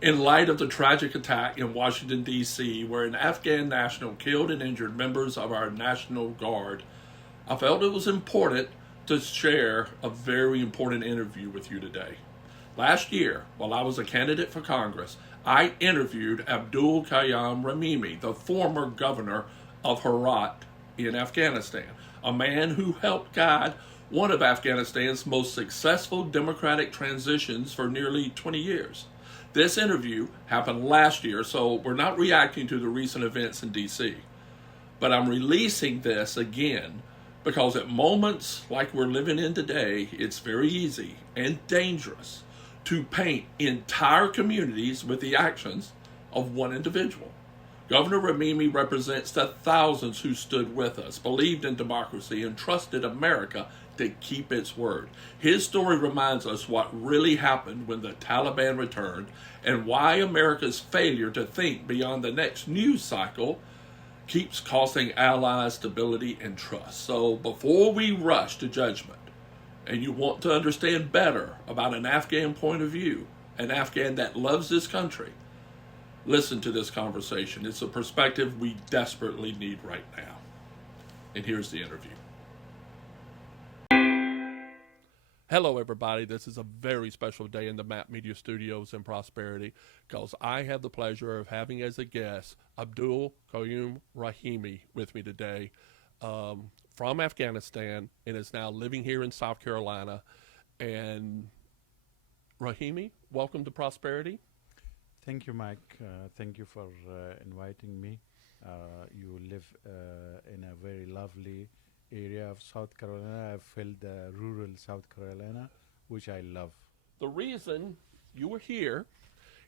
In light of the tragic attack in Washington, D.C., where an Afghan national killed and injured members of our National Guard, I felt it was important to share a very important interview with you today. Last year, while I was a candidate for Congress, I interviewed Abdul Qayyum Rahimi, the former governor of Herat in Afghanistan, a man who helped guide one of Afghanistan's most successful democratic transitions for nearly 20 years. This interview happened last year, so we're not reacting to the recent events in DC. But I'm releasing this again because at moments like we're living in today, it's very easy and dangerous to paint entire communities with the actions of one individual. Governor Rahimi represents the thousands who stood with us, believed in democracy, and trusted America to keep its word. His story reminds us what really happened when the Taliban returned and why America's failure to think beyond the next news cycle keeps costing allies stability and trust. So before we rush to judgment, and you want to understand better about an Afghan point of view, an Afghan that loves this country, listen to this conversation. It's a perspective we desperately need right now. And here's the interview. Hello, everybody. This is a very special day in the Map Media Studios in Prosperity because I have the pleasure of having as a guest Abdul Qayyum Rahimi with me today from Afghanistan and is now living here in South Carolina. And Rahimi, welcome to Prosperity. Thank you, Mike. Thank you for inviting me. You live in a very lovely area of South Carolina. I've felt rural South Carolina, which I love. The reason you were here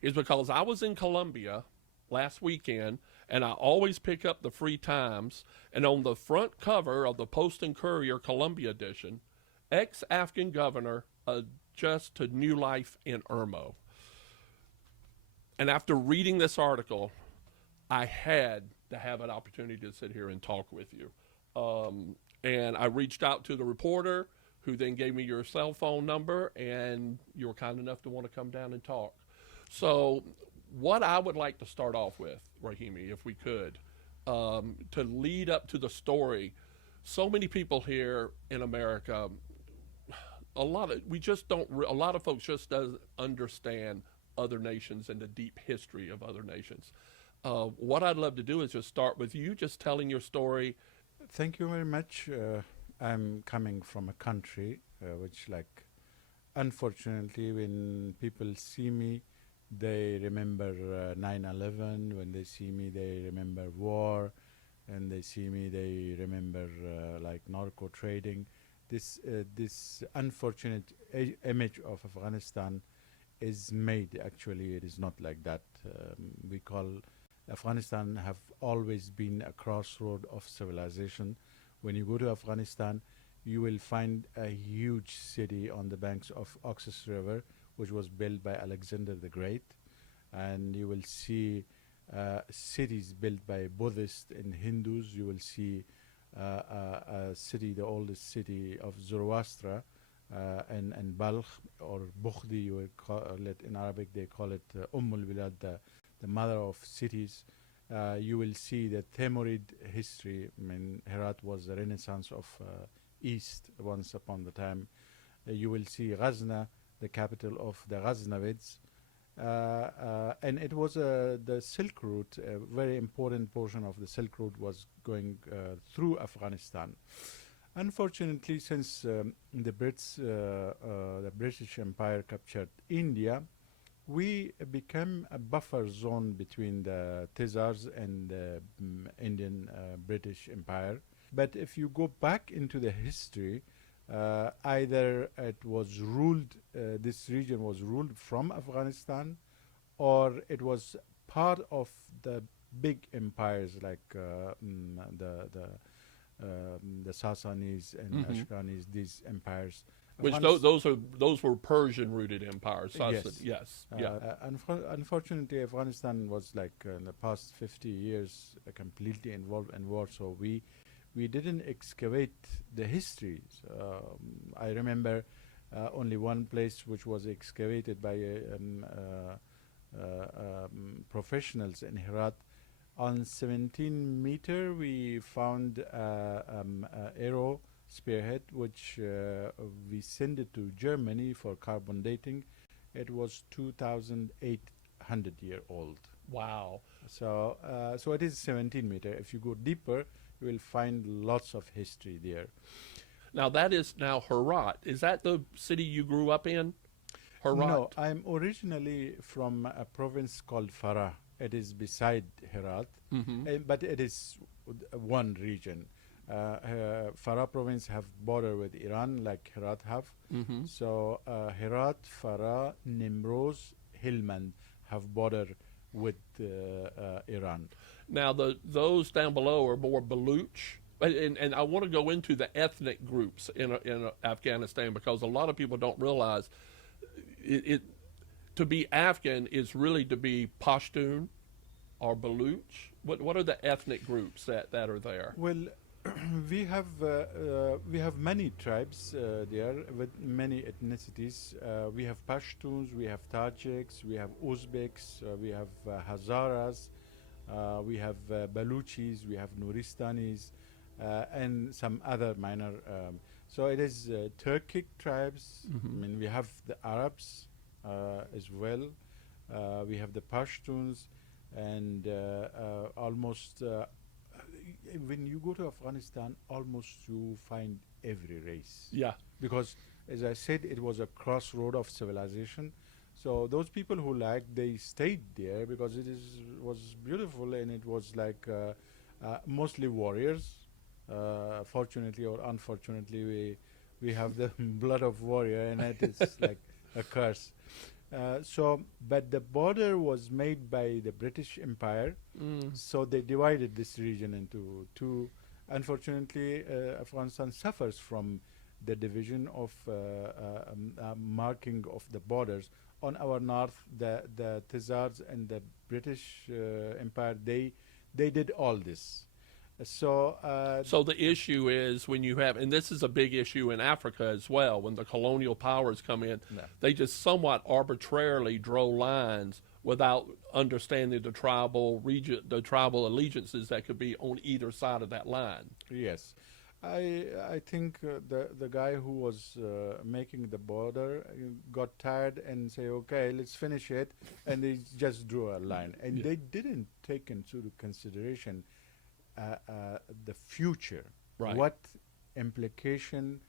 is because I was in Columbia last weekend, and I always pick up the free Times, and on the front cover of the Post and Courier Columbia edition, ex-Afghan governor adjusts to new life in Irmo. And after reading this article, I had to have an opportunity to sit here and talk with you. And I reached out to the reporter, who then gave me your cell phone number, and you were kind enough to want to come down and talk. So what I would like to start off with, Rahimi, if we could, to lead up to the story, so many people here in America, a lot of folks just don't understand other nations and the deep history of other nations. What I'd love to do is just start with you just telling your story. Thank you very much. I'm coming from a country which, unfortunately, when people see me, they remember 9/11. When they see me, they remember war. And they see me, they remember narco trading. This unfortunate image of Afghanistan is made. Actually, it is not like that. We call Afghanistan have always been a crossroad of civilization. When you go to Afghanistan, you will find a huge city on the banks of Oxus River, which was built by Alexander the Great. And you will see cities built by Buddhists and Hindus. You will see a city, the oldest city of Zoroaster, and Balkh, or Bukhdi, you will call it in Arabic, they call it Ummul Bilad, the mother of cities. You will see the Timurid history. I mean, Herat was the renaissance of East once upon the time. You will see Ghazna, the capital of the Ghaznavids. And it was the Silk Route, a very important portion of the Silk Route was going through Afghanistan. Unfortunately, since the British Empire captured India, we became a buffer zone between the Tsars and the Indian British Empire. But if you go back into the history, either it was ruled, this region was ruled from Afghanistan, or it was part of the big empires like the Sassanids and Ashkanis, these empires. Which those were Persian-rooted empires. Yes. Unfortunately, Afghanistan was in the past 50 years completely involved in war. So we didn't excavate the histories. I remember only one place which was excavated by professionals in Herat. On 17 meter, we found arrow spearhead, which we sent it to Germany for carbon dating. It was 2,800 year old. Wow. So it is 17 meter. If you go deeper, you will find lots of history there. Now that is now Herat. Is that the city you grew up in? Herat? No, I'm originally from a province called Farah. It is beside Herat, but it is one region. Farah province have border with Iran, like Herat have. So Herat, Farah, Nimroz, Helmand have border with Iran. Now those down below are more Baluch. And I want to go into the ethnic groups in Afghanistan, because a lot of people don't realize it to be Afghan is really to be Pashtun or Baluch. What are the ethnic groups that are there? Well, we have many tribes there with many ethnicities. We have Pashtuns, we have Tajiks, we have Uzbeks, we have Hazaras, we have Baluchis, we have Nuristanis, and some other minor. So it is Turkic tribes. I mean, we have the Arabs as well. We have the Pashtuns, and almost when you go to Afghanistan, almost you find every race. Yeah. Because, as I said, it was a crossroad of civilization. So those people who liked, they stayed there because was beautiful, and it was like mostly warriors. Fortunately or unfortunately, we have the blood of warrior, and it is like a curse. But the border was made by the British Empire, so they divided this region into two. Unfortunately, Afghanistan suffers from the division of marking of the borders. On our north, the Tazars and the British Empire, they did all this. So the issue is when you have, and this is a big issue in Africa as well, when the colonial powers come in, they just somewhat arbitrarily draw lines without understanding the tribal allegiances that could be on either side of that line. Yes. I think the guy who was making the border got tired and say, okay, let's finish it, and they just drew a line. And they didn't take into consideration the future. Right. What implication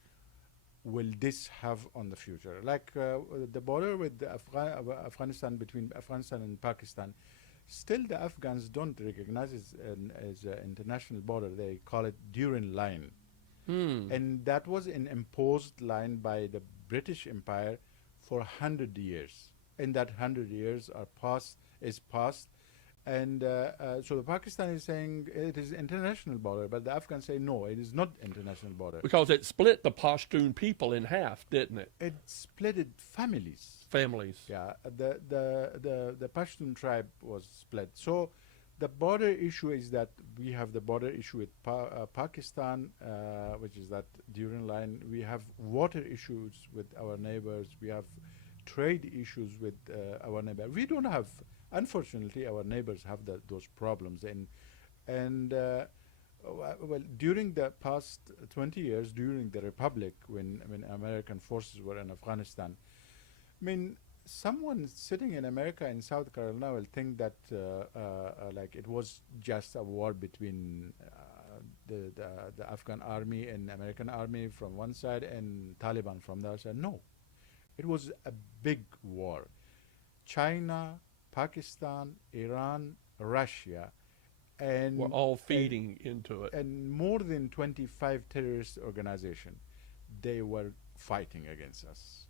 will this have on the future? Like the border with the Afghanistan, between Afghanistan and Pakistan, still the Afghans don't recognize it as an international border. They call it Duran line. And that was an imposed line by the British Empire for 100 years. And that 100 years is past. And so the Pakistan is saying it is international border, but the Afghans say no, it is not international border. Because it split the Pashtun people in half, didn't it? It split families. Families. Yeah, the Pashtun tribe was split. So the border issue is that we have the border issue with Pakistan, which is that Duran line. We have water issues with our neighbors. We have trade issues with our neighbor. We don't have. Unfortunately, our neighbors have those problems, and well, during the past 20 years, during the Republic, when American forces were in Afghanistan, I mean, someone sitting in America in South Carolina will think that like it was just a war between the Afghan army and American army from one side and Taliban from the other side. No, it was a big war. China, Pakistan, Iran, Russia, and we're all feeding into it. And more than 25 terrorist organizations, they were fighting against us.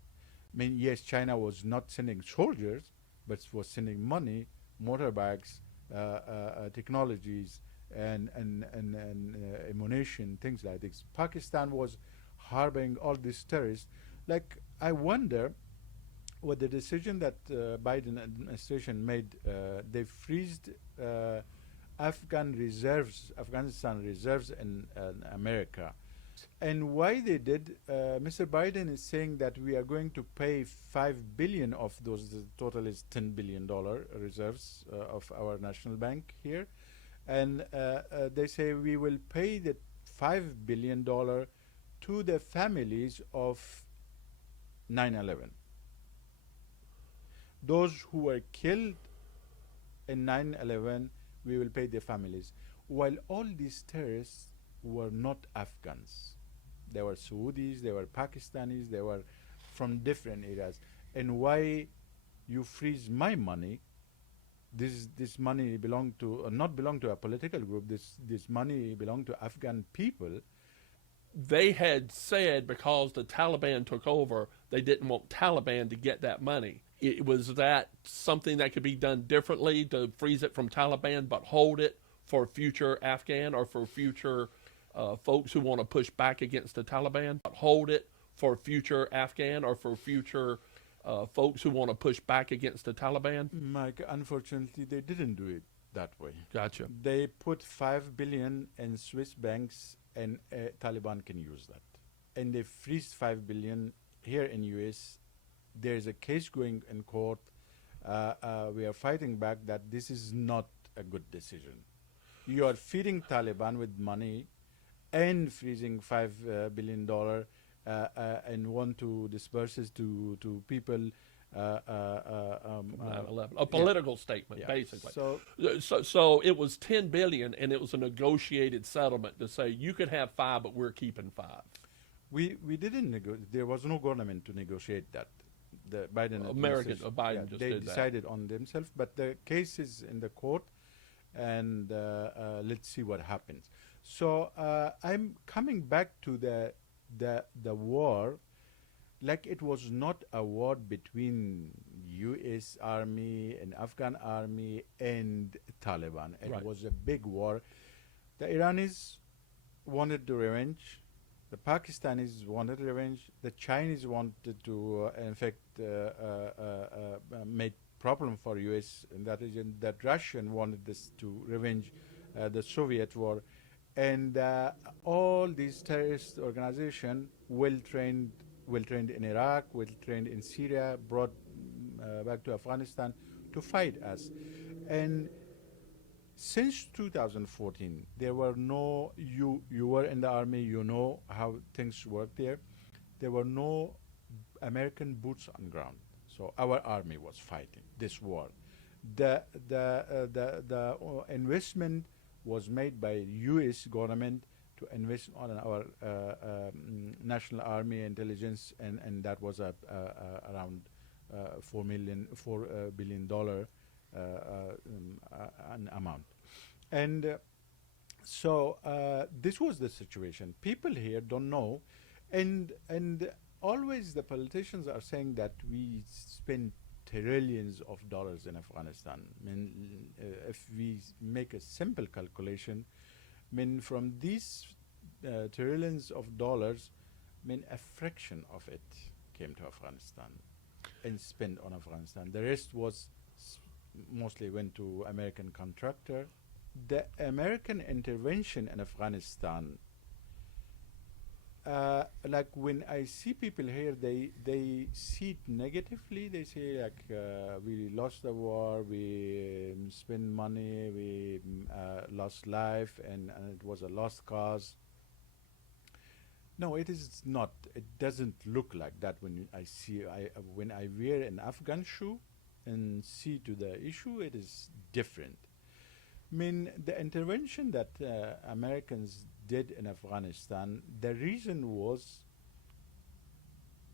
I mean, yes, China was not sending soldiers, but was sending money, motorbikes, technologies, and ammunition, things like this. Pakistan was harboring all these terrorists. Like, I wonder, with the decision that Biden administration made, they freezed Afghanistan reserves in America. And why they did, Mr. Biden is saying that we are going to pay 5 billion of those, the total is $10 billion reserves of our national bank here. And they say we will pay the $5 billion to the families of 9/11. Those who were killed in 9/11, we will pay their families. While all these terrorists were not Afghans. They were Saudis, they were Pakistanis, they were from different areas. And why you freeze my money? This money belonged to not belong to a political group. This money belonged to Afghan people. They had said because the Taliban took over, they didn't want Taliban to get that money. Was that something that could be done differently to freeze it from Taliban, but hold it for future Afghan or for future folks who want to push back against the Taliban? But hold it for future Afghan or for future folks who want to push back against the Taliban? Mike, unfortunately, they didn't do it that way. Gotcha. They put 5 billion in Swiss banks, and Taliban can use that. And they freeze 5 billion here in US. There is a case going in court. We are fighting back that this is not a good decision. You are feeding Taliban with money and freezing $5 billion and want to disperse it to people. 9/11. A political statement, Yeah. basically. So So it was $10 billion, and it was a negotiated settlement to say you could have 5, but we're keeping 5. we didn't negotiate. There was no government to negotiate that. The Biden Biden just they did that. decided on themselves. But the case is in the court, and let's see what happens. So I'm coming back to the war. Like it was not a war between U.S. Army and Afghan Army and Taliban. It Right. was a big war. The Iranis wanted the revenge. The Pakistanis wanted revenge. The Chinese wanted to, in fact, make problem for U.S. in that region. That Russian wanted this to revenge the Soviet war. And all these terrorist organizations well trained in Iraq, well trained in Syria, brought back to Afghanistan to fight us. And since 2014, there were no, you were in the army, you know how things work there. There were no American boots on ground. So our army was fighting this war. The investment was made by U.S. government to invest on our national army intelligence, and that was around $4 billion an amount. And so this was the situation. People here don't know, and always the politicians are saying that we spend trillions of dollars in Afghanistan. I mean, if we make a simple calculation, I mean, from these trillions of dollars, I mean, a fraction of it came to Afghanistan and spent on Afghanistan. The rest was mostly went to American contractor. The American intervention in Afghanistan, like when I see people here, they see it negatively. They say like we lost the war, we spend money, we lost life, and it was a lost cause. No, it is not. It doesn't look like that when I see. When I wear an Afghan shoe and see to the issue, it is different. I mean, the intervention that Americans did in Afghanistan, the reason was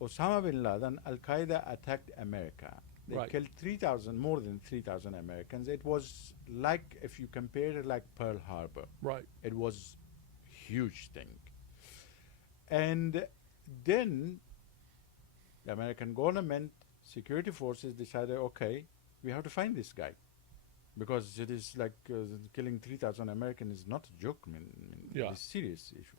Osama bin Laden, Al-Qaeda attacked America. They Right. killed more than 3,000 Americans. It was like, if you compare it like Pearl Harbor. Right. It was huge thing. And then the American government, security forces decided, okay, we have to find this guy. Because it is like killing 3,000 Americans is not a joke. I mean, Yeah. it's a serious issue.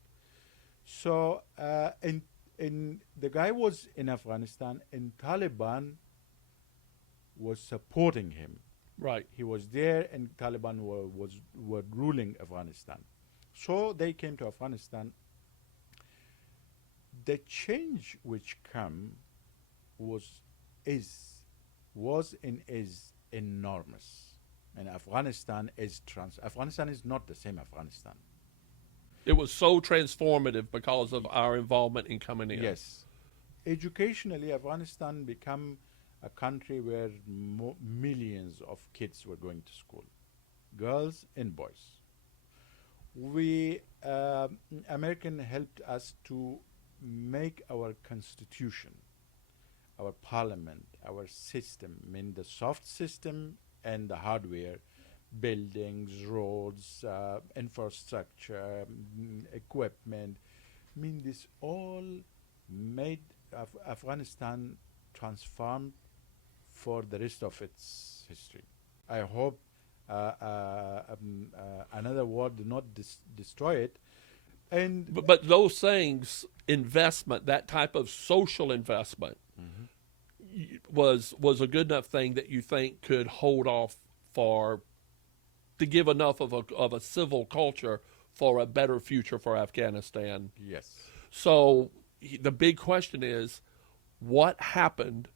So, and the guy was in Afghanistan, and Taliban was supporting him. Right. He was there, and Taliban were ruling Afghanistan. So they came to Afghanistan, The change which come was is was and is enormous. And Afghanistan is Afghanistan is not the same Afghanistan. It was so transformative because of our involvement in coming in. Yes, educationally, Afghanistan become a country where millions of kids were going to school, girls and boys. We American helped us to make our constitution, our parliament, our system, I mean the soft system and the hardware, buildings, roads, infrastructure, equipment. I mean this all made Afghanistan transformed for the rest of its history. I hope another war did not destroy it. And But those things, investment, that type of social investment, was a good enough thing that you think could hold off for to give enough of a civil culture for a better future for Afghanistan. yes, So the big question is, what happened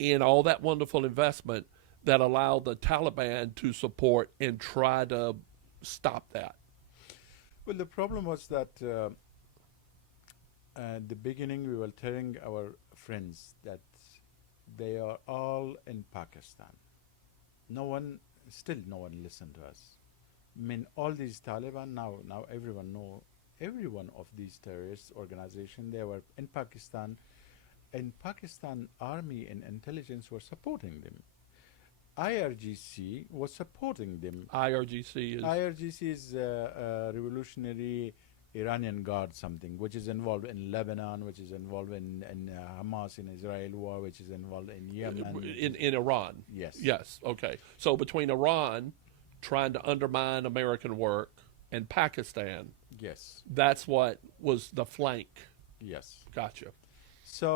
in all that wonderful investment that allowed the Taliban to support and try to stop that? well, the problem was that at the beginning we were telling our friends that they are all in Pakistan. No one listened to us. I mean, all these Taliban now everyone know every one of these terrorist organizations. They were in Pakistan, and Pakistan army and intelligence were supporting them. IRGC was supporting them. IRGC is IRGC is Revolutionary Iranian Guard, something which is involved in Lebanon, which is involved in Hamas in Israel war, which is involved in Yemen. in Iran. Yes. Yes. Okay. So between Iran trying to undermine American work and Pakistan, Yes. that's what was the flank. Yes. Gotcha. So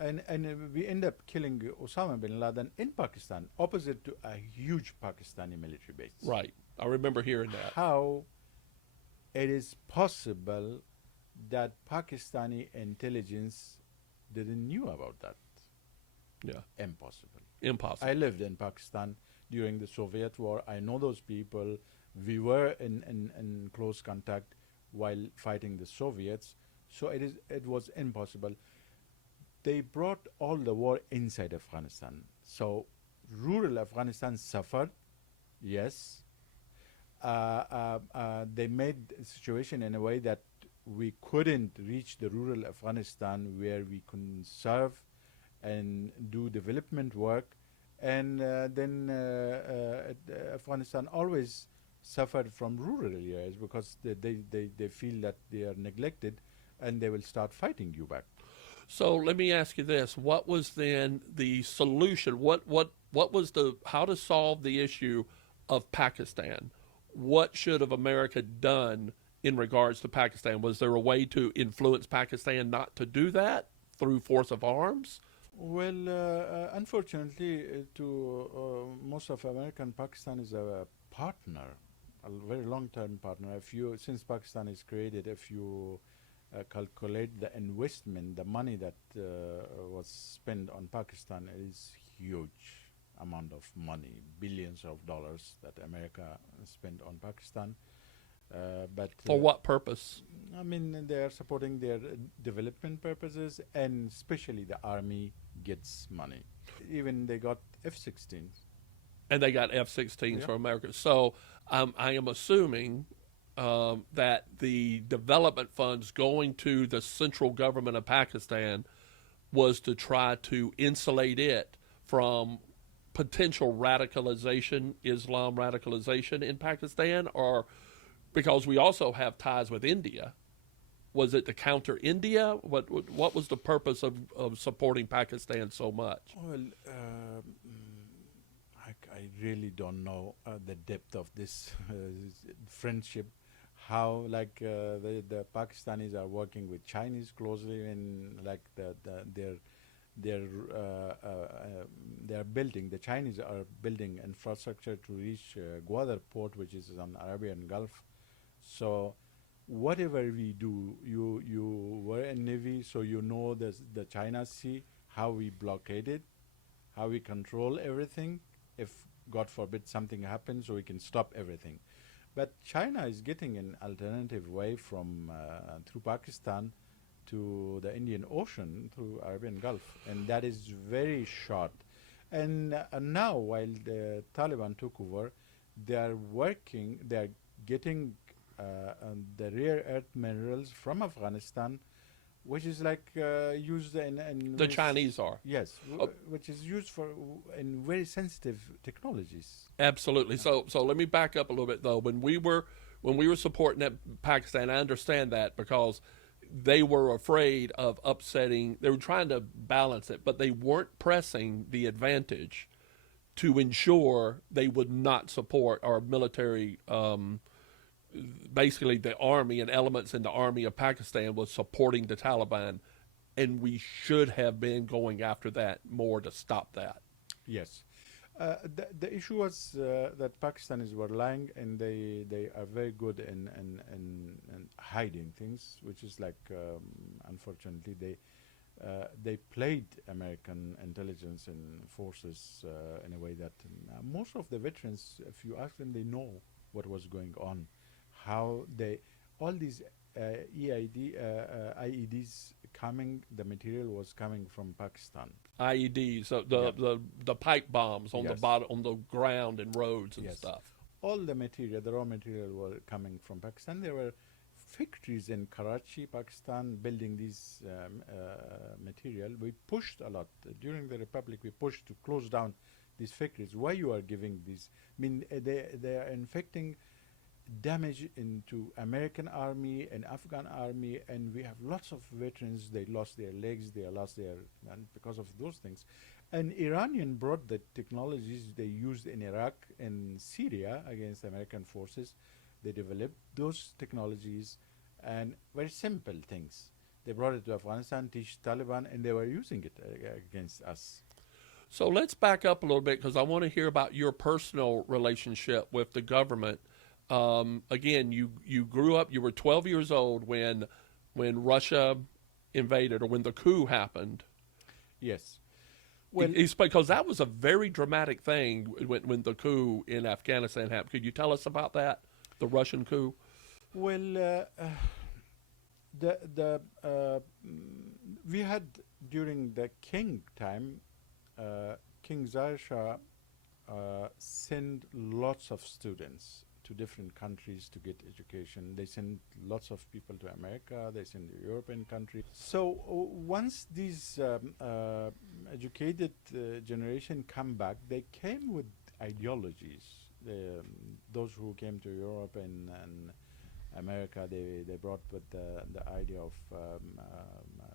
and we end up killing Osama bin Laden in Pakistan, opposite to a huge Pakistani military base. Right. I remember hearing that. How it is possible that Pakistani intelligence didn't knew about that? Yeah. Impossible. Impossible. I lived in Pakistan during the Soviet war. I know those people. We were in close contact while fighting the Soviets. So it was impossible. They brought all the war inside Afghanistan. So rural Afghanistan suffered, yes. They made the situation in a way that we couldn't reach the rural Afghanistan where we could serve and do development work. And then Afghanistan always suffered from rural areas because they feel that they are neglected and they will start fighting you back. So let me ask you this: what was then the solution? What was the how to solve the issue of Pakistan? What should have America done in regards to Pakistan? Was there a way to influence Pakistan not to do that through force of arms? Well, unfortunately, to most of American, Pakistan is a partner, a very long-term partner. Since Pakistan is created, if you calculate the investment, the money that was spent on Pakistan, it is huge amount of money, billions of dollars that America spent on Pakistan. But For what purpose? I mean, they are supporting their development purposes, and especially the army gets money. Even they got F-16s. And they got F-16s Yeah. for America. So I am assuming that the development funds going to the central government of Pakistan was to try to insulate it from potential radicalization, Islam radicalization in Pakistan, or because we also have ties with India. Was it to counter India? What was the purpose of supporting Pakistan so much? Well, I really don't know the depth of this friendship. How the Pakistanis are working with Chinese closely, and like their they are building. The Chinese are building infrastructure to reach Gwadar port, which is on Arabian Gulf. So whatever we do, Sea, so you know the China Sea, how we blockade it, how we control everything. If God forbid something happens, so we can stop everything. But China is getting an alternative way from through Pakistan to the Indian Ocean through Arabian Gulf, and that is very short. And now, while the Taliban took over, they are working. They are getting the rare earth minerals from Afghanistan, which is like used in The Chinese are. yes, which is used for in very sensitive technologies. Absolutely. So let me back up a little bit though. When we were supporting that Pakistan, I understand that because they were afraid of upsetting. They were trying to balance it, but they weren't pressing the advantage to ensure they would not support our military. Basically, the army and elements in the army of Pakistan was supporting the Taliban, and we should have been going after that more to stop that. Yes. The issue was that Pakistanis were lying, and they are very good in hiding things, which is like unfortunately they played American intelligence and forces in a way that most of the veterans, if you ask them, they know what was going on, how they all these IEDs coming, the material was coming from Pakistan. IEDs, so the pipe bombs on the Yes. bottom, on the ground and roads and Yes. stuff. All the material, the raw material, were coming from Pakistan. There were factories in Karachi, Pakistan, building these material. We pushed a lot during the Republic. We pushed to close down these factories. Why you are giving these? I mean, they are infecting damage into American army and Afghan army, and we have lots of veterans. They lost their legs, they lost their, and because of those things. And Iranian brought the technologies they used in Iraq and Syria against American forces. They developed those technologies and very simple things. They brought it to Afghanistan, teach Taliban, and they were using it against us. So let's back up a little bit because I want to hear about your personal relationship with the government. Again, you grew up. You were 12 years old when Russia invaded, or when the coup happened. Yes. It's because that was a very dramatic thing when the coup in Afghanistan happened. Could you tell us about that, the Russian coup? Well, we had during the King time, King Zahir Shah sent lots of students to different countries to get education. They sent lots of people to America. They sent to European countries. So once these educated generation come back, they came with ideologies. Those who came to Europe and America, they brought with the idea of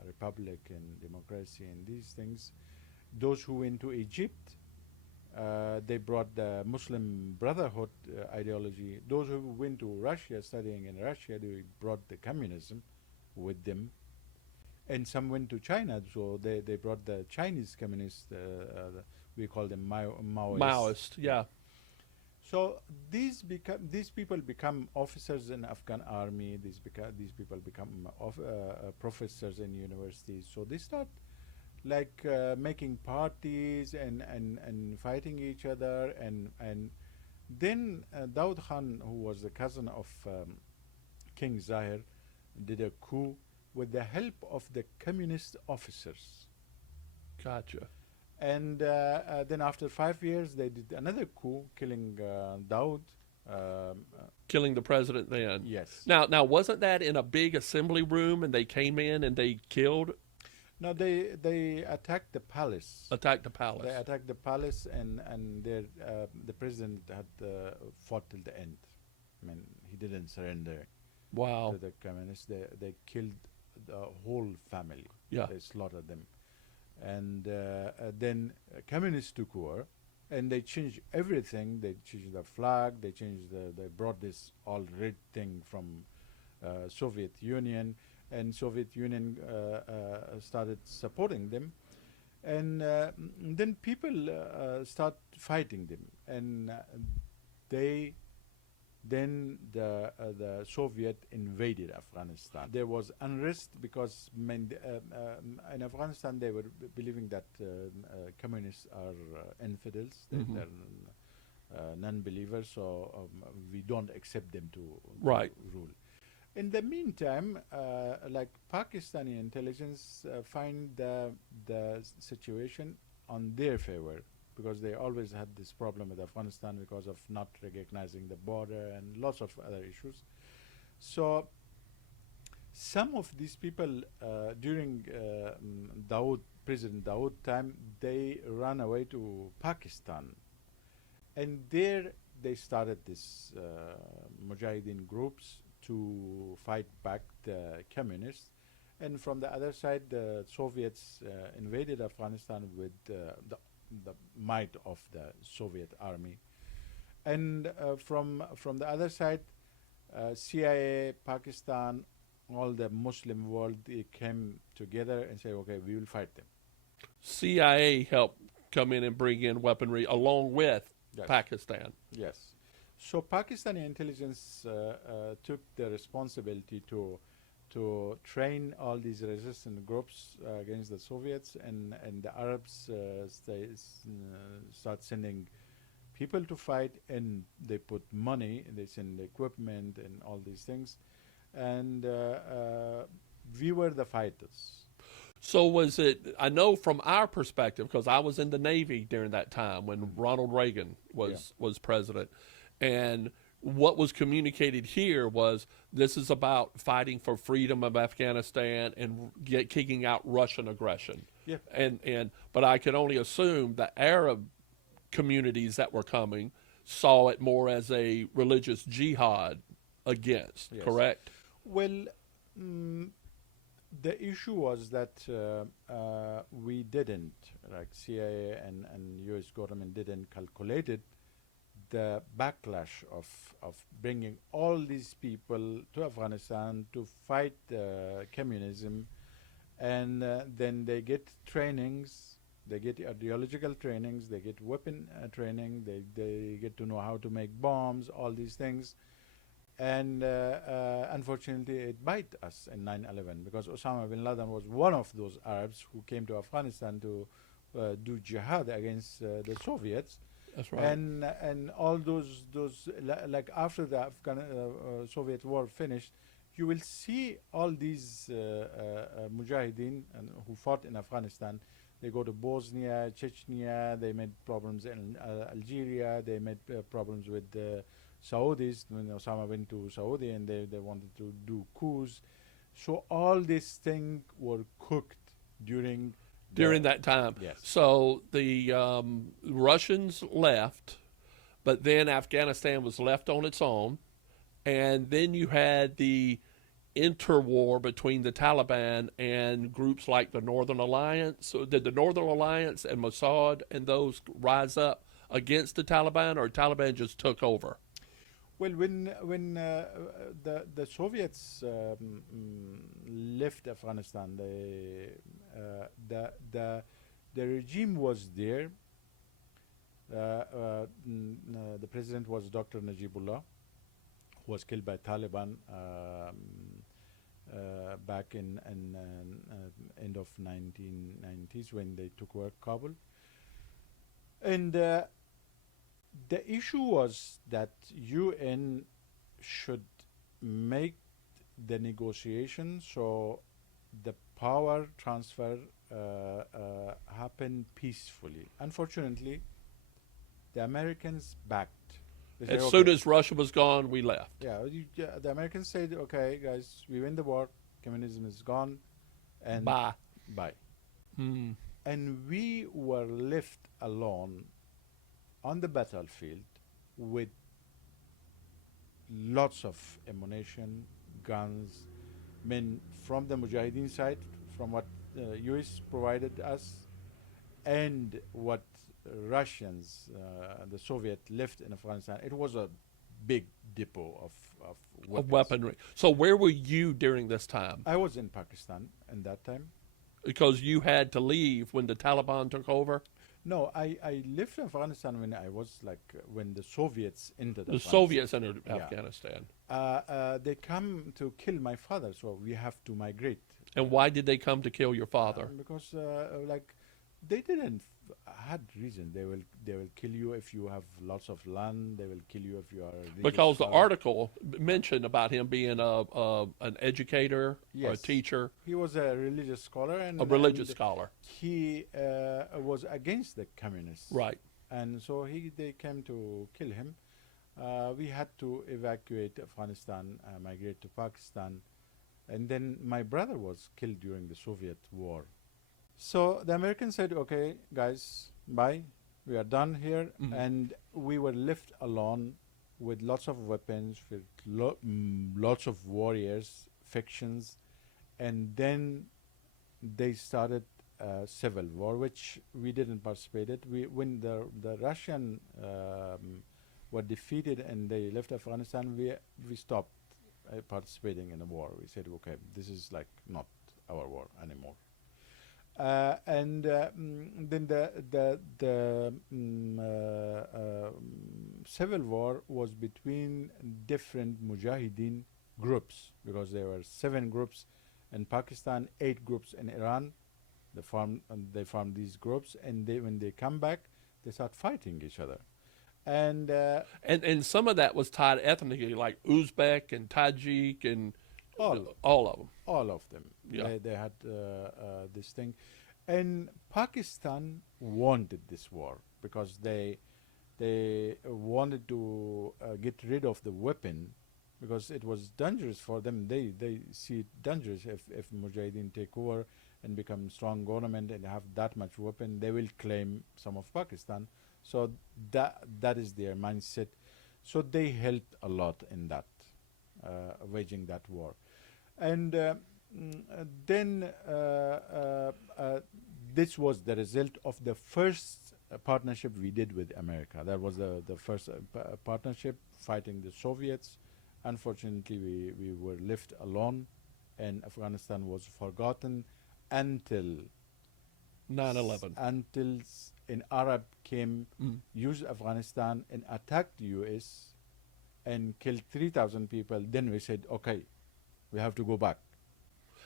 republic and democracy and these things. Those who went to Egypt, they brought the Muslim Brotherhood ideology. Those who went to Russia, studying in Russia, they brought the communism with them. And some went to China, so they brought the Chinese communists, we call them Maoists. Maoist, yeah. So these people become officers in Afghan army. These people become professors in universities. So they start like making parties and fighting each other, and then Daud Khan, who was the cousin of King Zahir, did a coup with the help of the communist officers. Gotcha. And then after 5 years, they did another coup, killing Daud. Killing the president then. Yes. Now wasn't that in a big assembly room and they came in and they killed? No, they attacked the palace. Attacked the palace. They attacked the palace, and the president had fought till the end. I mean, he didn't surrender Wow. to the communists. They killed the whole family. Yeah. They slaughtered them. And then communists took over, and they changed everything. They changed the flag. They brought this all red thing from Soviet Union, and Soviet Union started supporting them, and then people start fighting them, and they Then the Soviet invaded Afghanistan. There was unrest because in Afghanistan they were believing that communists are infidels, they're non-believers, so we don't accept them to Right. rule. In the meantime, like Pakistani intelligence find the situation on their favor because they always had this problem with Afghanistan because of not recognizing the border and lots of other issues. So some of these people during President Dawood time, they ran away to Pakistan, and there they started this Mujahideen groups to fight back the communists. And from the other side, the Soviets invaded Afghanistan with the might of the Soviet army. And from the other side, CIA, Pakistan, all the Muslim world, they came together and say, okay, we will fight them. CIA helped come in and bring in weaponry along with Pakistan. Yes. So Pakistani intelligence took the responsibility to train all these resistant groups against the Soviets, and the Arabs start sending people to fight, and they put money, they send equipment and all these things, and we were the fighters. So was it, I know from our perspective, because I was in the Navy during that time when Ronald Reagan was president, and what was communicated here was this is about fighting for freedom of Afghanistan and kicking out Russian aggression. Yeah. But I can only assume the Arab communities that were coming saw it more as a religious jihad against, correct? Well, the issue was that we didn't, like CIA and US government didn't calculate it, the backlash of bringing all these people to Afghanistan to fight communism, and then they get trainings, they get ideological trainings, they get weapon training, they get to know how to make bombs, all these things. And unfortunately, it bite us in 9/11 because Osama bin Laden was one of those Arabs who came to Afghanistan to do jihad against the Soviets. That's right. And all those like after the Afghan Soviet war finished, you will see all these mujahideen who fought in Afghanistan. They go to Bosnia, Chechnya. They made problems in Algeria. They made problems with the Saudis when Osama went to Saudi, and they wanted to do coups. So all these things were cooked during that time. Yes. So the Russians left, but then Afghanistan was left on its own, and then you had the interwar between the Taliban and groups like the Northern Alliance. So did the Northern Alliance and Mossad and those rise up against the Taliban, or Taliban just took over? Well, when the Soviets left Afghanistan, the regime was there. The president was Dr. Najibullah, who was killed by Taliban back in end of 1990s when they took over Kabul. And the issue was that UN should make the negotiation so the power transfer happen peacefully. Unfortunately, the Americans backed. As soon as Russia was gone, we left. Yeah, the Americans said, okay, guys, we win the war, communism is gone, and Bye. And we were left alone on the battlefield with lots of ammunition, guns, men from the Mujahideen side, from what US provided us, and what Russians, the Soviet, left in Afghanistan. It was a big depot of weaponry. So where were you during this time? I was in Pakistan in that time. Because you had to leave when the Taliban took over? No, I left Afghanistan when I was like when the Soviets entered The Afghanistan. Soviets entered Yeah. Afghanistan. They come to kill my father, so we have to migrate. And why did they come to kill your father? Because like they didn't had reason. They will kill you if you have lots of land. They will kill you if you are a religious Because the scholar. article mentioned about him being an educator or a Yes, teacher, he was a religious scholar, a religious and scholar. he was against the communists. Right. And so they came to kill him. We had to evacuate Afghanistan, migrate to Pakistan, and then my brother was killed during the Soviet war. So the Americans said, "Okay, guys, bye. We are done here," Mhm. and we were left alone with lots of weapons, with lots of warriors, factions, and then they started a civil war, which we didn't participate in. When the Russian were defeated and they left Afghanistan, we stopped participating in the war. We said, okay, this is like not our war anymore. And then the civil war was between different mujahideen groups, because there were 7 groups in Pakistan, 8 groups in Iran. They formed these groups, and when they come back, they start fighting each other. And And some of that was tied ethnically, like Uzbek and Tajik and all all of them. all of them, Yeah. they had this thing, and Pakistan wanted this war because they wanted to get rid of the weapon, because it was dangerous for them. They see it dangerous if Mujahideen take over and become strong government and have that much weapon, they will claim some of Pakistan. So that is their mindset. So they helped a lot in that waging that war. And then this was the result of the first partnership we did with America. That was the first partnership fighting the Soviets. Unfortunately, we were left alone, and Afghanistan was forgotten until 9/11. an Arab came, Mm. used Afghanistan and attacked the U.S. and killed 3,000 people. Then we said, okay, we have to go back.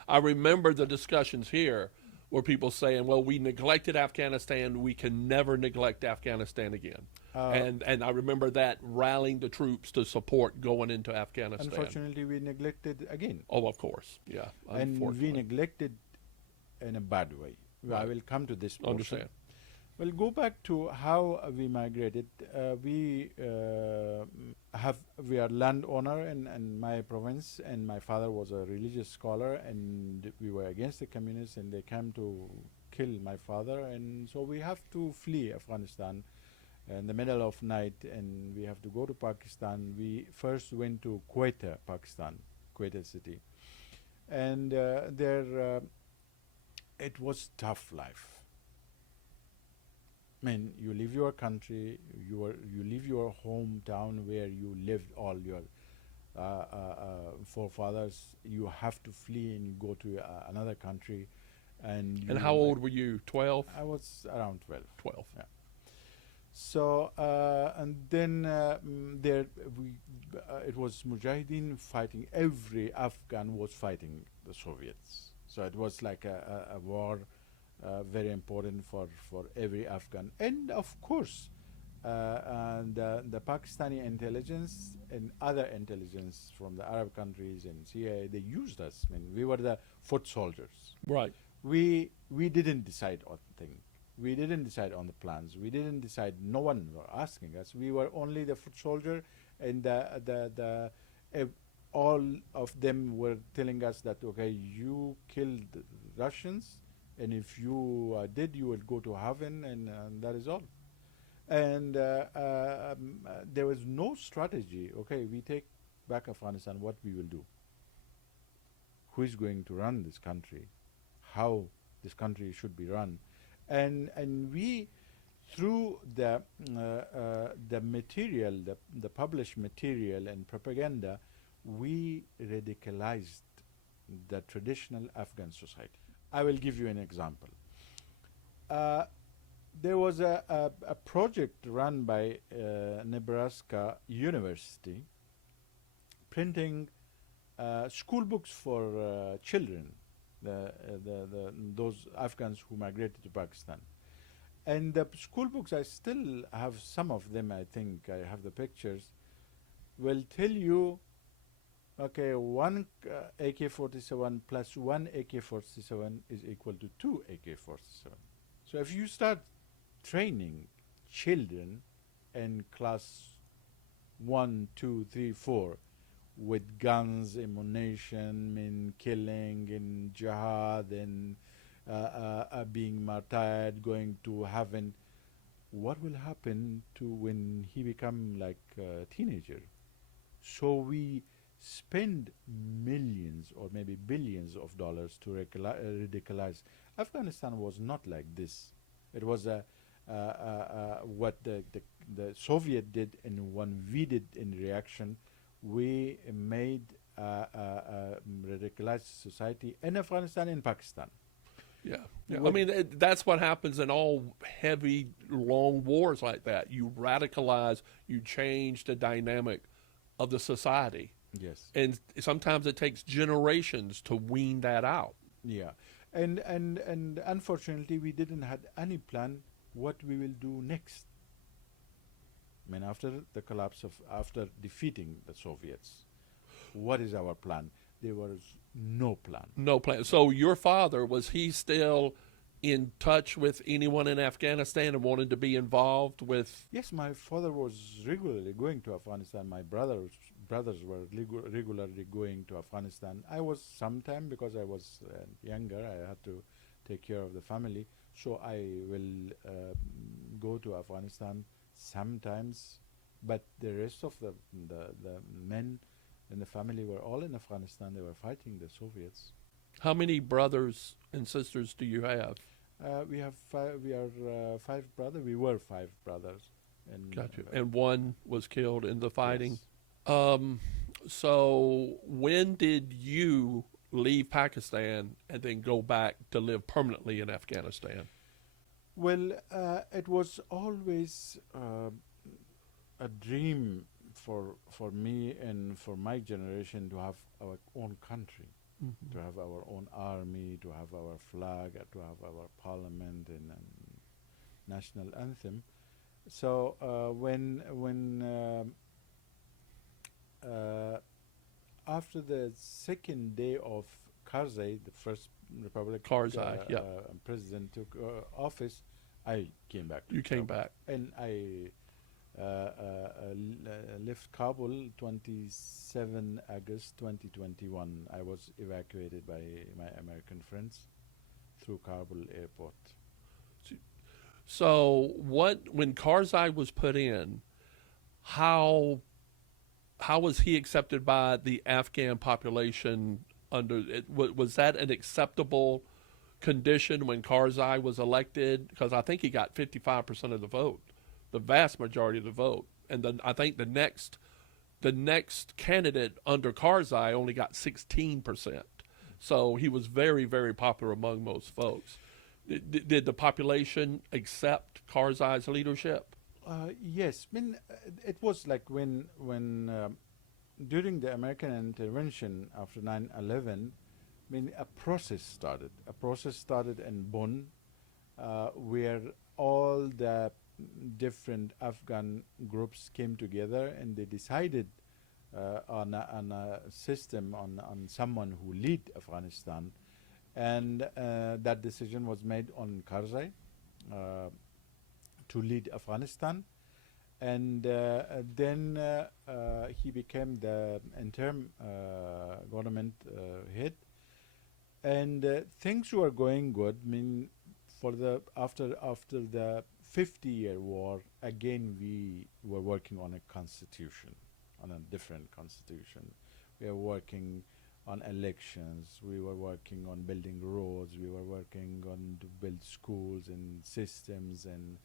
I remember the discussions here where people saying, "Well, we neglected Afghanistan. We can never neglect Afghanistan again." And I remember that rallying the troops to support going into Afghanistan. Unfortunately, we neglected again. Oh, of course, yeah. And we Unfortunately, neglected in a bad way. I Right. will come to this portion. Understand. We'll go back to how we migrated. We are landowner in my province, and my father was a religious scholar, and we were against the communists, and they came to kill my father, and so we have to flee Afghanistan in the middle of night, and we have to go to Pakistan. We first went to Quetta, Pakistan, Quetta city, and there it was tough life. I mean, you leave your country, you leave your hometown where you lived all your forefathers. You have to flee and you go to another country, and And how old were you? 12? I was around 12. 12. Yeah. So and then there it was Mujahideen fighting. Every Afghan was fighting the Soviets. So it was like a war. Very important for every Afghan. And of course, and the Pakistani intelligence and other intelligence from the Arab countries and CIA, they used us. I mean, we were the foot soldiers. Right. We didn't decide on things. We didn't decide on the plans. We didn't decide. No one were asking us. We were only the foot soldier, and all of them were telling us that, okay, you killed Russians, and if you did, you will go to heaven, and that is all. And there was no strategy. Okay, we take back Afghanistan, what we will do? Who is going to run this country? How this country should be run? And we, through the material, the published material and propaganda, we radicalized the traditional Afghan society. I will give you an example. there was a project run by Nebraska University printing school books for children, those Afghans who migrated to Pakistan. And the school books, I still have some of them, I think I have the pictures, will tell you, okay, one AK-47 plus one AK-47 is equal to two AK-47. So if you start training children in class 1, 2, 3, 4 with guns, ammunition, in killing, in jihad, in being martyred, going to heaven, what will happen to when he become like a teenager? So we spend millions or maybe billions of dollars to ridiculous. Afghanistan was not like this. It was what the Soviet did and what we did in reaction. We made a radicalized society in Afghanistan and Pakistan. Yeah, yeah. I mean, that's what happens in all heavy, long wars like that. You radicalize, you change the dynamic of the society. Yes. And sometimes it takes generations to wean that out. Yeah. And unfortunately, we didn't have any plan what we will do next. I mean, after the collapse of, after defeating the Soviets, what is our plan? There was no plan. No plan. So your father, was he still in touch with anyone in Afghanistan and wanted to be involved with? Yes, my father was regularly going to Afghanistan. My brothers were regularly going to Afghanistan. I was sometime, because I was younger, I had to take care of the family. So I will go to Afghanistan sometimes, but the rest of the men in the family were all in Afghanistan. They were fighting the Soviets. How many brothers and sisters do you have? We have we are five brothers. We were five brothers. And, Gotcha. And one was killed in the fighting? Yes. So when did you leave Pakistan and then go back to live permanently in Afghanistan? Well, it was always a dream for me and for my generation to have our own country, to have our own army, to have our flag, to have our parliament and national anthem. So when after the second day of Karzai, the first Republic president took office, I came back. You came back. And I left Kabul 27 August 2021. I was evacuated by my American friends through Kabul airport. So when Karzai was put in, how was he accepted by the Afghan population? Was that an acceptable condition when Karzai was elected? Because I think he got 55% of the vote, the vast majority of the vote, and then I think the next candidate under Karzai only got 16%. So he was very, very popular among most folks. Did the population accept Karzai's leadership? Yes, I mean, it was like when during the American intervention after 9/11, I mean, a process started. A process started in Bonn, where all the different Afghan groups came together and they decided on a system, on someone who lead Afghanistan, and that decision was made on Karzai to lead Afghanistan. And then he became the interim government head, and things were going good. I mean, for the after the 50-year war, again we were working on a constitution, on a different constitution. We were working on elections. We were working on building roads. We were working on to build schools and systems and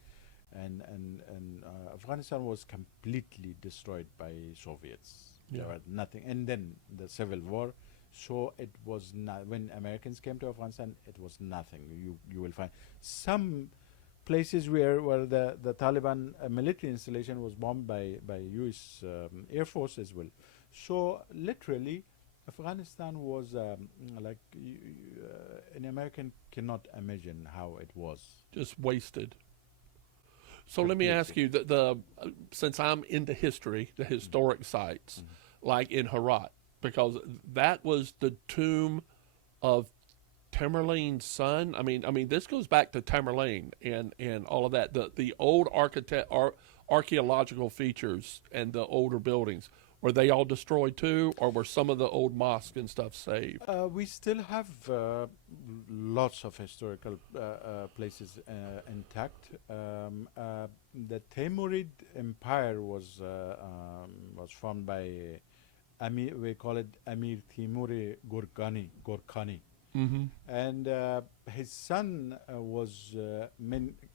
Afghanistan was completely destroyed by Soviets. Yeah. There was nothing. And then the civil war. So it was not, when Americans came to Afghanistan, it was nothing. You will find some places where the Taliban military installation was bombed by U.S. Air Force as well. So literally, Afghanistan was like an American cannot imagine how it was. Just wasted. So let me ask Completely. you since I'm into history, the historic sites, like in Herat, because that was the tomb of Tamerlane's son. I mean, this goes back to Tamerlane and all of that. The old archaeological features and the older buildings, were they all destroyed too, or were some of the old mosques and stuff saved? We still have lots of historical places intact. The Timurid Empire was formed by Amir. We call it Amir Timuri Gorkani, Mm-hmm. and his son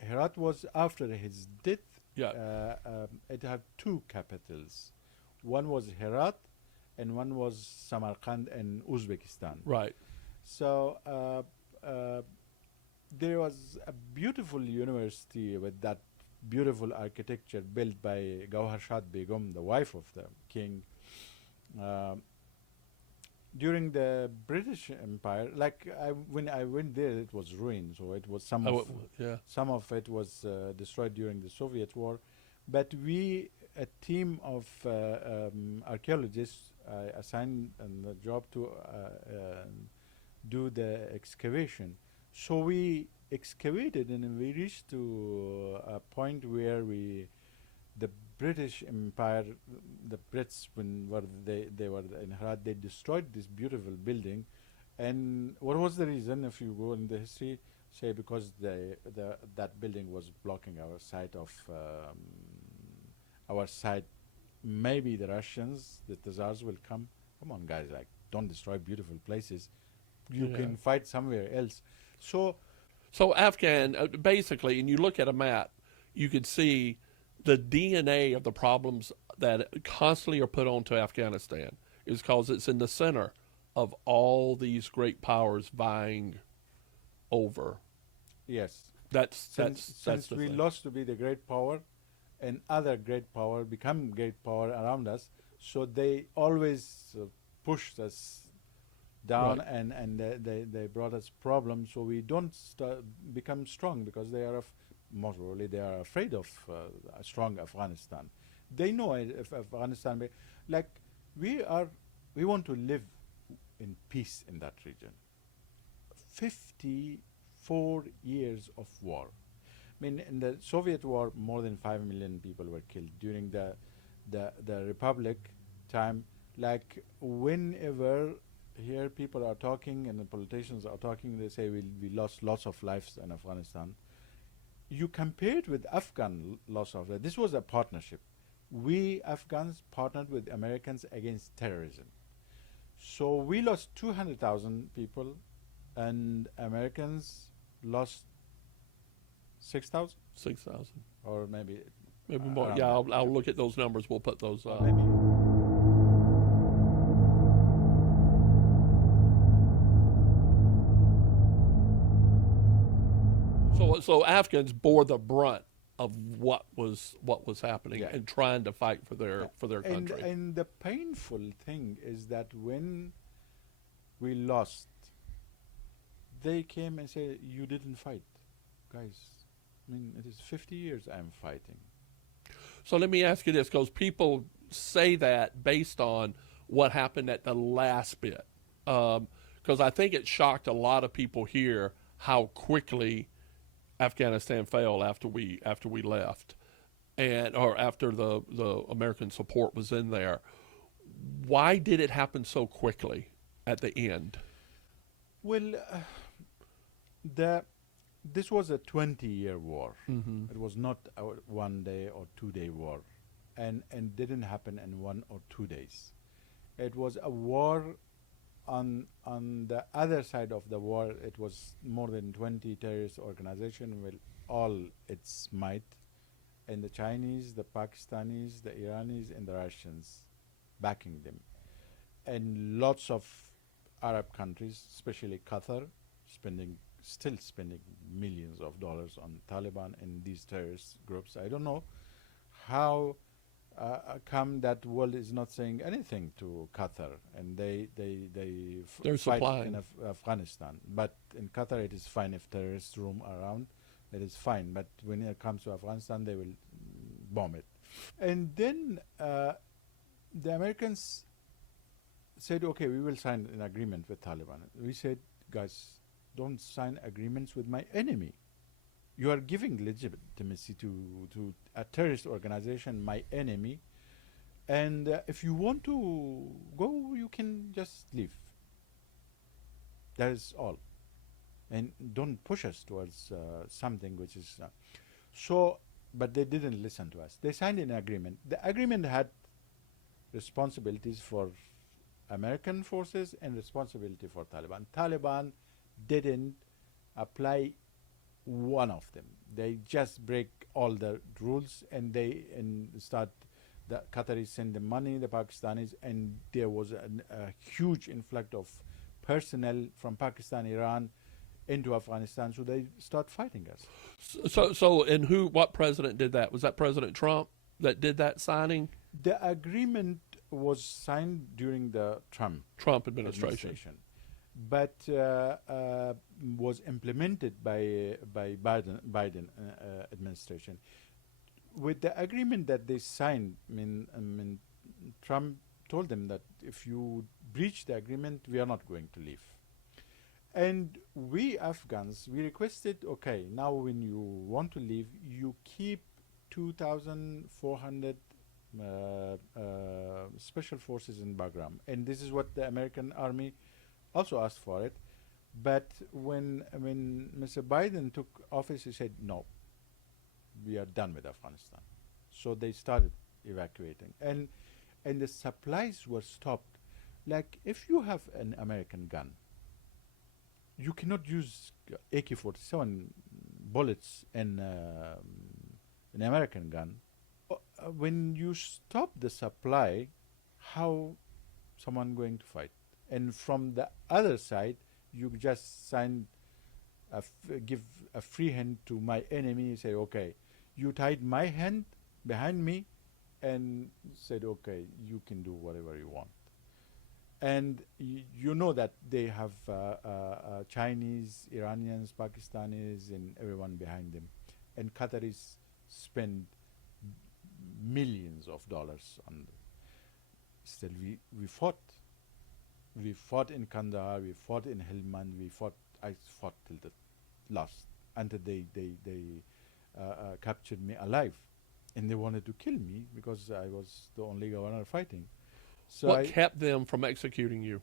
Herat was after his death. Yeah. It had two capitals. One was Herat, and one was Samarkand in Uzbekistan. Right. So there was a beautiful university with that beautiful architecture built by Gauhar Shad Begum, the wife of the king. Uh, During the British Empire, when I went there, it was ruined. So it was Yeah. some of it was destroyed during the Soviet war. But a team of archaeologists, assigned the job to do the excavation. So we excavated and we reached to a point where the British Empire, the Brits, they were in Herat, they destroyed this beautiful building. And what was the reason? If you go in the history, say because that building was blocking our site. Maybe the Russians, the Tsars will come. Come on, guys! Like, don't destroy beautiful places. You Yeah. can fight somewhere else. So So Afghan, basically, and you look at a map, you could see the DNA of the problems that constantly are put onto Afghanistan is because it's in the center of all these great powers vying over. yes, That's since the we thing. lost to be the great power, and other great power become great power around us, so they always pushed us down, Right. and they brought us problems, so we don't become strong because most probably they are afraid of a strong Afghanistan. They know if Afghanistan like we want to live in peace in that region. 54 years of war. I mean, in the Soviet war, more than 5 million people were killed. During the Republic time, like whenever here people are talking and the politicians are talking, they say we lost lots of lives in Afghanistan. You compare it with Afghan loss of life. This was a partnership. We Afghans partnered with Americans against terrorism. So we lost 200,000 people, and Americans lost 6,000, 6,000. or maybe Maybe more. around Yeah, that. I'll look at those numbers. We'll put those Or up. maybe. So Afghans bore the brunt of what was happening Yeah. and trying to fight for Yeah. their And country. and the painful thing is that when we lost, they came and said, "You didn't fight, guys. I mean, it is 50 years I'm fighting." So let me ask you this, because people say that based on what happened at the last bit. Because I think it shocked a lot of people here how quickly Afghanistan fell after we left, or after the American support was in there. Why did it happen so quickly at the end? Well, the this was a 20-year war. Mm-hmm. It was not a 1 day or 2 day war, and didn't happen in 1 or 2 days. It was a war. On the other side of the war, it was more than 20 terrorist organizations with all its might, and the Chinese, the Pakistanis, the Iranis, and the Russians backing them, and lots of Arab countries, especially Qatar, still spending millions of dollars on Taliban and these terrorist groups. I don't know how come that world is not saying anything to Qatar, and They're fight supplying. in Afghanistan. But in Qatar, it is fine if terrorists roam around. It is fine. But when it comes to Afghanistan, they will bomb it. And then the Americans said, okay, we will sign an agreement with Taliban. We said, guys, don't sign agreements with my enemy. You are giving legitimacy to a terrorist organization, my enemy. And if you want to go, you can just leave. That is all. And don't push us towards something which is... but they didn't listen to us. They signed an agreement. The agreement had responsibilities for American forces and responsibility for Taliban. Taliban didn't apply one of them. They just break all the rules, and start. The Qataris send the money, the Pakistanis, and there was a huge influx of personnel from Pakistan, Iran, into Afghanistan. So they start fighting us. And what president did that? Was that President Trump that did that signing? The agreement was signed during the Trump administration. But was implemented by Biden administration. With the agreement that they signed, Trump told them that if you breach the agreement, we are not going to leave. And we Afghans, we requested, okay, now when you want to leave, you keep 2,400 special forces in Bagram. And this is what the American army also asked for it. But when Mr. Biden took office, he said, no, we are done with Afghanistan. So they started evacuating. And the supplies were stopped. Like, if you have an American gun, you cannot use AK-47 bullets in an American gun. When you stop the supply, how someone going to fight? And from the other side, you just give a free hand to my enemy, say, okay, you tied my hand behind me and said, okay, you can do whatever you want. And you know that they have Chinese, Iranians, Pakistanis, and everyone behind them. And Qataris spend millions of dollars on them. Still, we fought. We fought in Kandahar, we fought in Helmand, I fought till the last, until they captured me alive. And they wanted to kill me because I was the only governor fighting. So what kept them from executing you?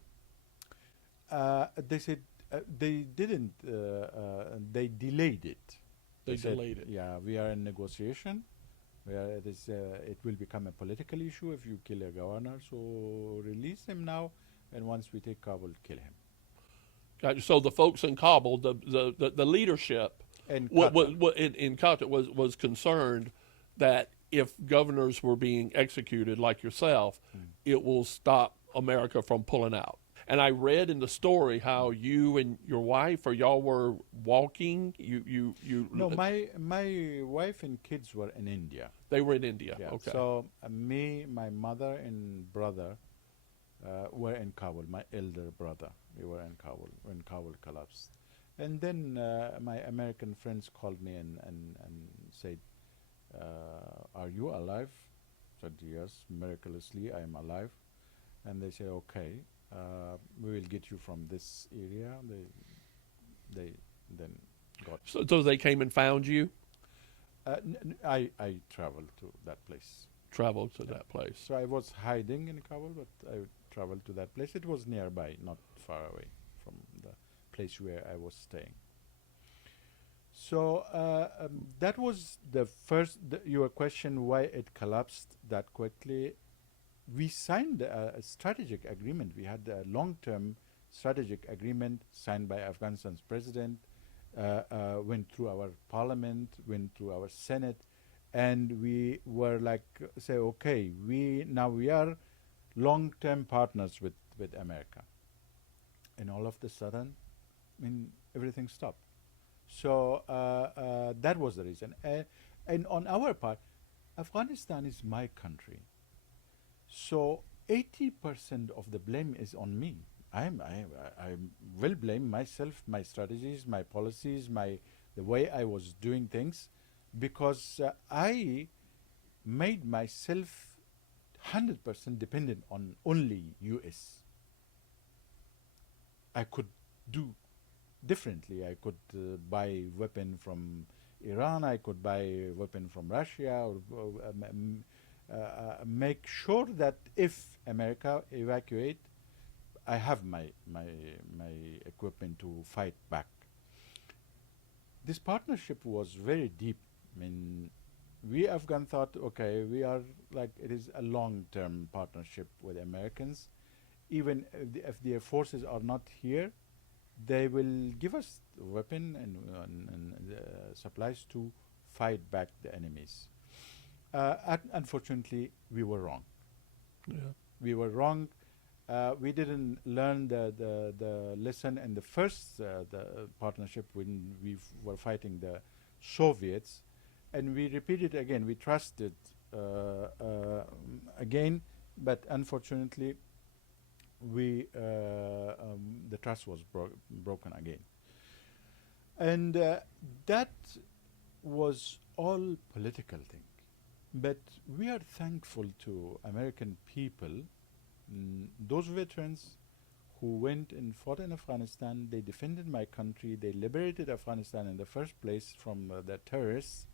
They said they didn't, they delayed it. They said, delayed it. Yeah, we are in negotiation. Where it will become a political issue if you kill a governor, so release him now. And once we take Kabul, kill him. Gotcha. So the folks in Kabul, the leadership in Qatar was concerned that if governors were being executed like yourself, it will stop America from pulling out. And I read in the story how you and your wife, or y'all were walking. No, my wife and kids were in India. They were in India. Yeah. Okay. So me, my mother, and brother were in Kabul. My elder brother, we were in Kabul when Kabul collapsed. And then my American friends called me and said, "Are you alive?" I said, "Yes, miraculously I am alive." And they said, "Okay, we will get you from this area." They then got. So they came and found you? I traveled to that place. Traveled to that place. So I was hiding in Kabul, but I traveled to that place. It was nearby, not far away from the place where I was staying. So that was the first, your question, why it collapsed that quickly. We signed a strategic agreement. We had a long-term strategic agreement signed by Afghanistan's president, went through our parliament, went through our Senate, and we were like, say, okay, we are long-term partners with America. And all of a sudden, everything stopped. So that was the reason. And on our part, Afghanistan is my country. So 80% of the blame is on me. I will blame myself, my strategies, my policies, the way I was doing things, because I made myself 100% dependent on only US. I could do differently. I could buy weapon from Iran. I could buy weapon from Russia, or make sure that if America evacuate, I have my equipment to fight back. This partnership was very deep. I mean, we Afghan thought, okay, we are like, it is a long-term partnership with Americans. Even if their forces are not here, they will give us weapon and supplies to fight back the enemies. Unfortunately, we were wrong. Yeah. We were wrong. We didn't learn the lesson in the first the partnership when we were fighting the Soviets, and we repeated again. We trusted again, but unfortunately, the trust was broken again, and that was all political thing. But we are thankful to American people, those veterans who went and fought in Afghanistan. They defended my country. They liberated Afghanistan in the first place from the terrorists.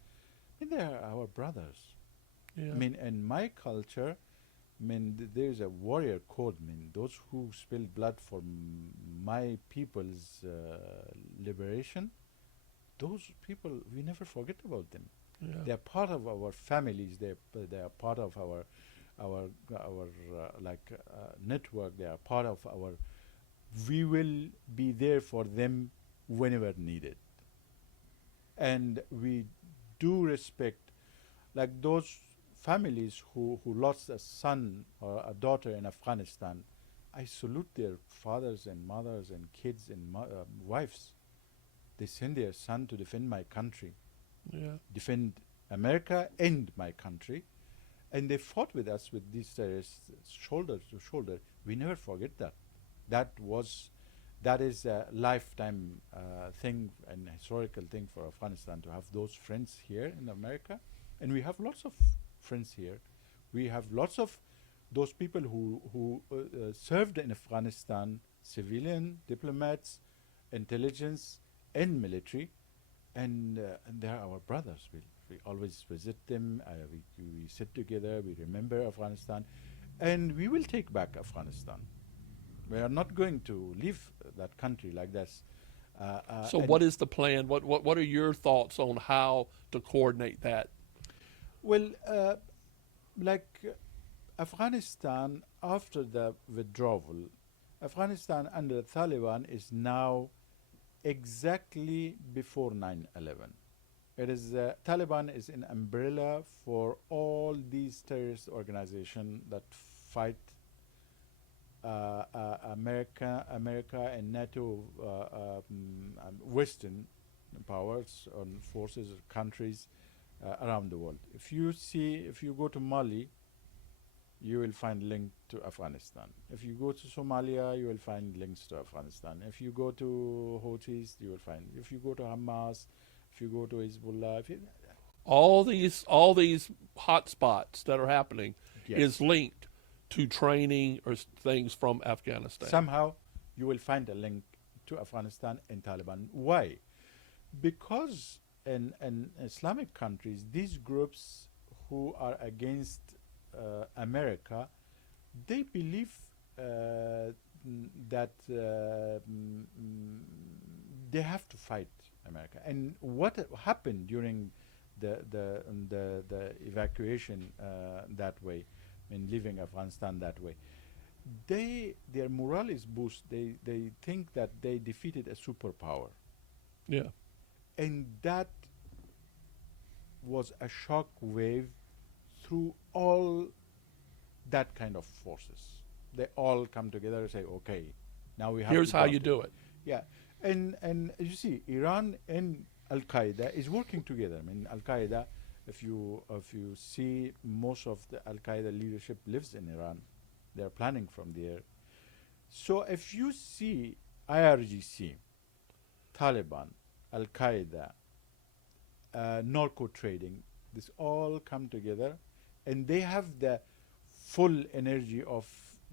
I mean, they are our brothers. Yeah. I mean, in my culture, I mean, there's a warrior code. I mean, those who spilled blood for my people's liberation, those people, we never forget about them. Yeah. They are part of our families. They are part of our network. They are part of our. We will be there for them whenever needed, and we do respect, like those families who lost a son or a daughter in Afghanistan. I salute their fathers and mothers and kids and wives. They send their son to defend my country, Yeah. defend America and my country, and they fought with us with these terrorists shoulder to shoulder. We never forget that. That is a lifetime thing and historical thing for Afghanistan to have those friends here in America, and we have lots of friends here. We have lots of those people who served in Afghanistan, civilian, diplomats, intelligence, and military, and they are our brothers. We always visit them. We sit together. We remember Afghanistan, and we will take back Afghanistan. We are not going to leave that country like this. So what is the plan? What are your thoughts on how to coordinate that? Well, like Afghanistan, after the withdrawal, Afghanistan under the Taliban is now exactly before 9/11. It is Taliban is an umbrella for all these terrorist organizations that fight America and NATO, Western powers and forces, countries around the world. If you go to Mali, you will find link to Afghanistan. If you go to Somalia, you will find links to Afghanistan. If you go to Houthis, you will find. If you go to Hamas, if you go to Hezbollah, all these hot spots that are happening yes, is linked to training or things from Afghanistan. Somehow you will find a link to Afghanistan and Taliban. Why? Because in Islamic countries, these groups who are against America, they believe that they have to fight America. And what happened during the evacuation that way, in leaving Afghanistan that way, their morale is boosted. They think that they defeated a superpower. Yeah. And that was a shock wave through all that kind of forces. They all come together and say, okay, now we have Here's to how go you to-" do it. Yeah. And you see, Iran and Al Qaeda is working together. I mean, Al Qaeda, if you see, most of the Al Qaeda leadership lives in Iran. They are planning from there. So if you see IRGC, Taliban, Al Qaeda, narco trading, this all come together, and they have the full energy of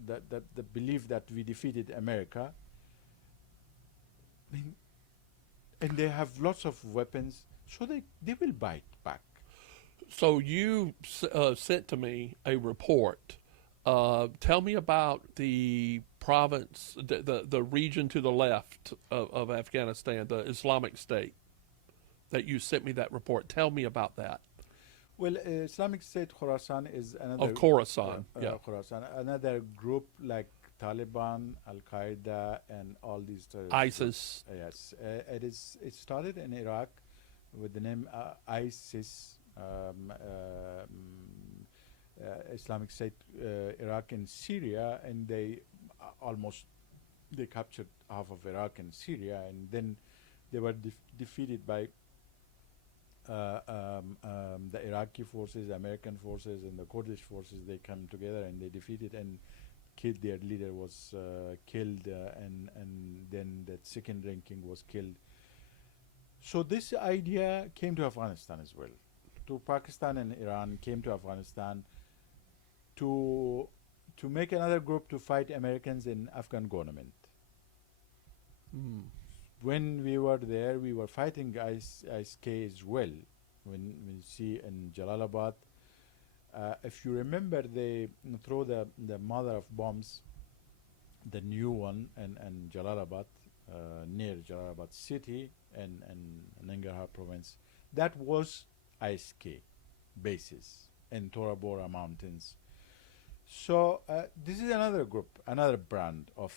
the belief that we defeated America. I mean, and they have lots of weapons, so they will bite back. So you sent to me a report. Tell me about the province, the region to the left of Afghanistan, the Islamic State, that you sent me that report. Tell me about that. Well, Islamic State Khorasan is another Of Khorasan, yeah. Khorasan, another group like Taliban, Al Qaeda, and all these terrorist ISIS. Yes, it started in Iraq with the name ISIS, Islamic State, Iraq and Syria, and they captured half of Iraq and Syria, and then they were defeated by the Iraqi forces, American forces, and the Kurdish forces. They come together and they defeated and killed. Their leader was killed, and then the second ranking was killed. So this idea came to Afghanistan as well. To Pakistan and Iran came to Afghanistan to make another group to fight Americans in Afghan government. Mm. When we were there, we were fighting ISK as well. When we see in Jalalabad, if you remember, they throw the mother of bombs, the new one, and Jalalabad, near Jalalabad city and Nangarhar province. That was ISK bases in Tora Bora mountains. So this is another group, another brand of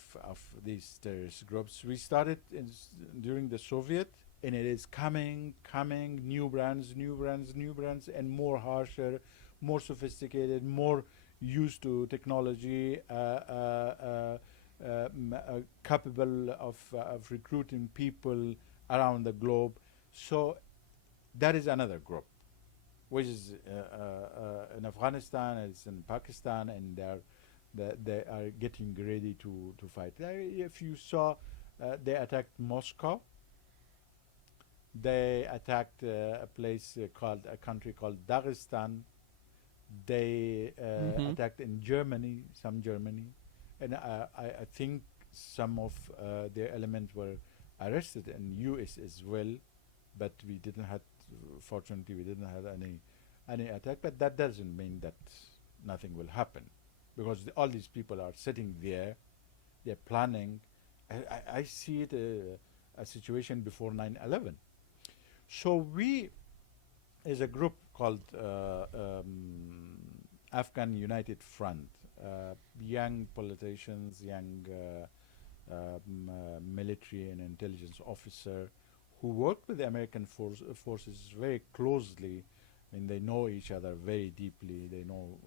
these terrorist groups. We started during the Soviet, and it is coming, new brands, and more harsher, more sophisticated, more used to technology, capable of recruiting people around the globe. So that is another group, which is in Afghanistan, it's in Pakistan, and they are getting ready to fight. If you saw, they attacked Moscow. They attacked a country called Dagestan. They attacked in Germany, and I think some of their elements were arrested in U.S. as well, but fortunately we didn't have any attack. But that doesn't mean that nothing will happen, because all these people are sitting there, they're planning. I see it a situation before 9/11. So we, as a group called Afghan United Front, young politicians, young military and intelligence officer who worked with the American forces very closely. I mean, they know each other very deeply. They know,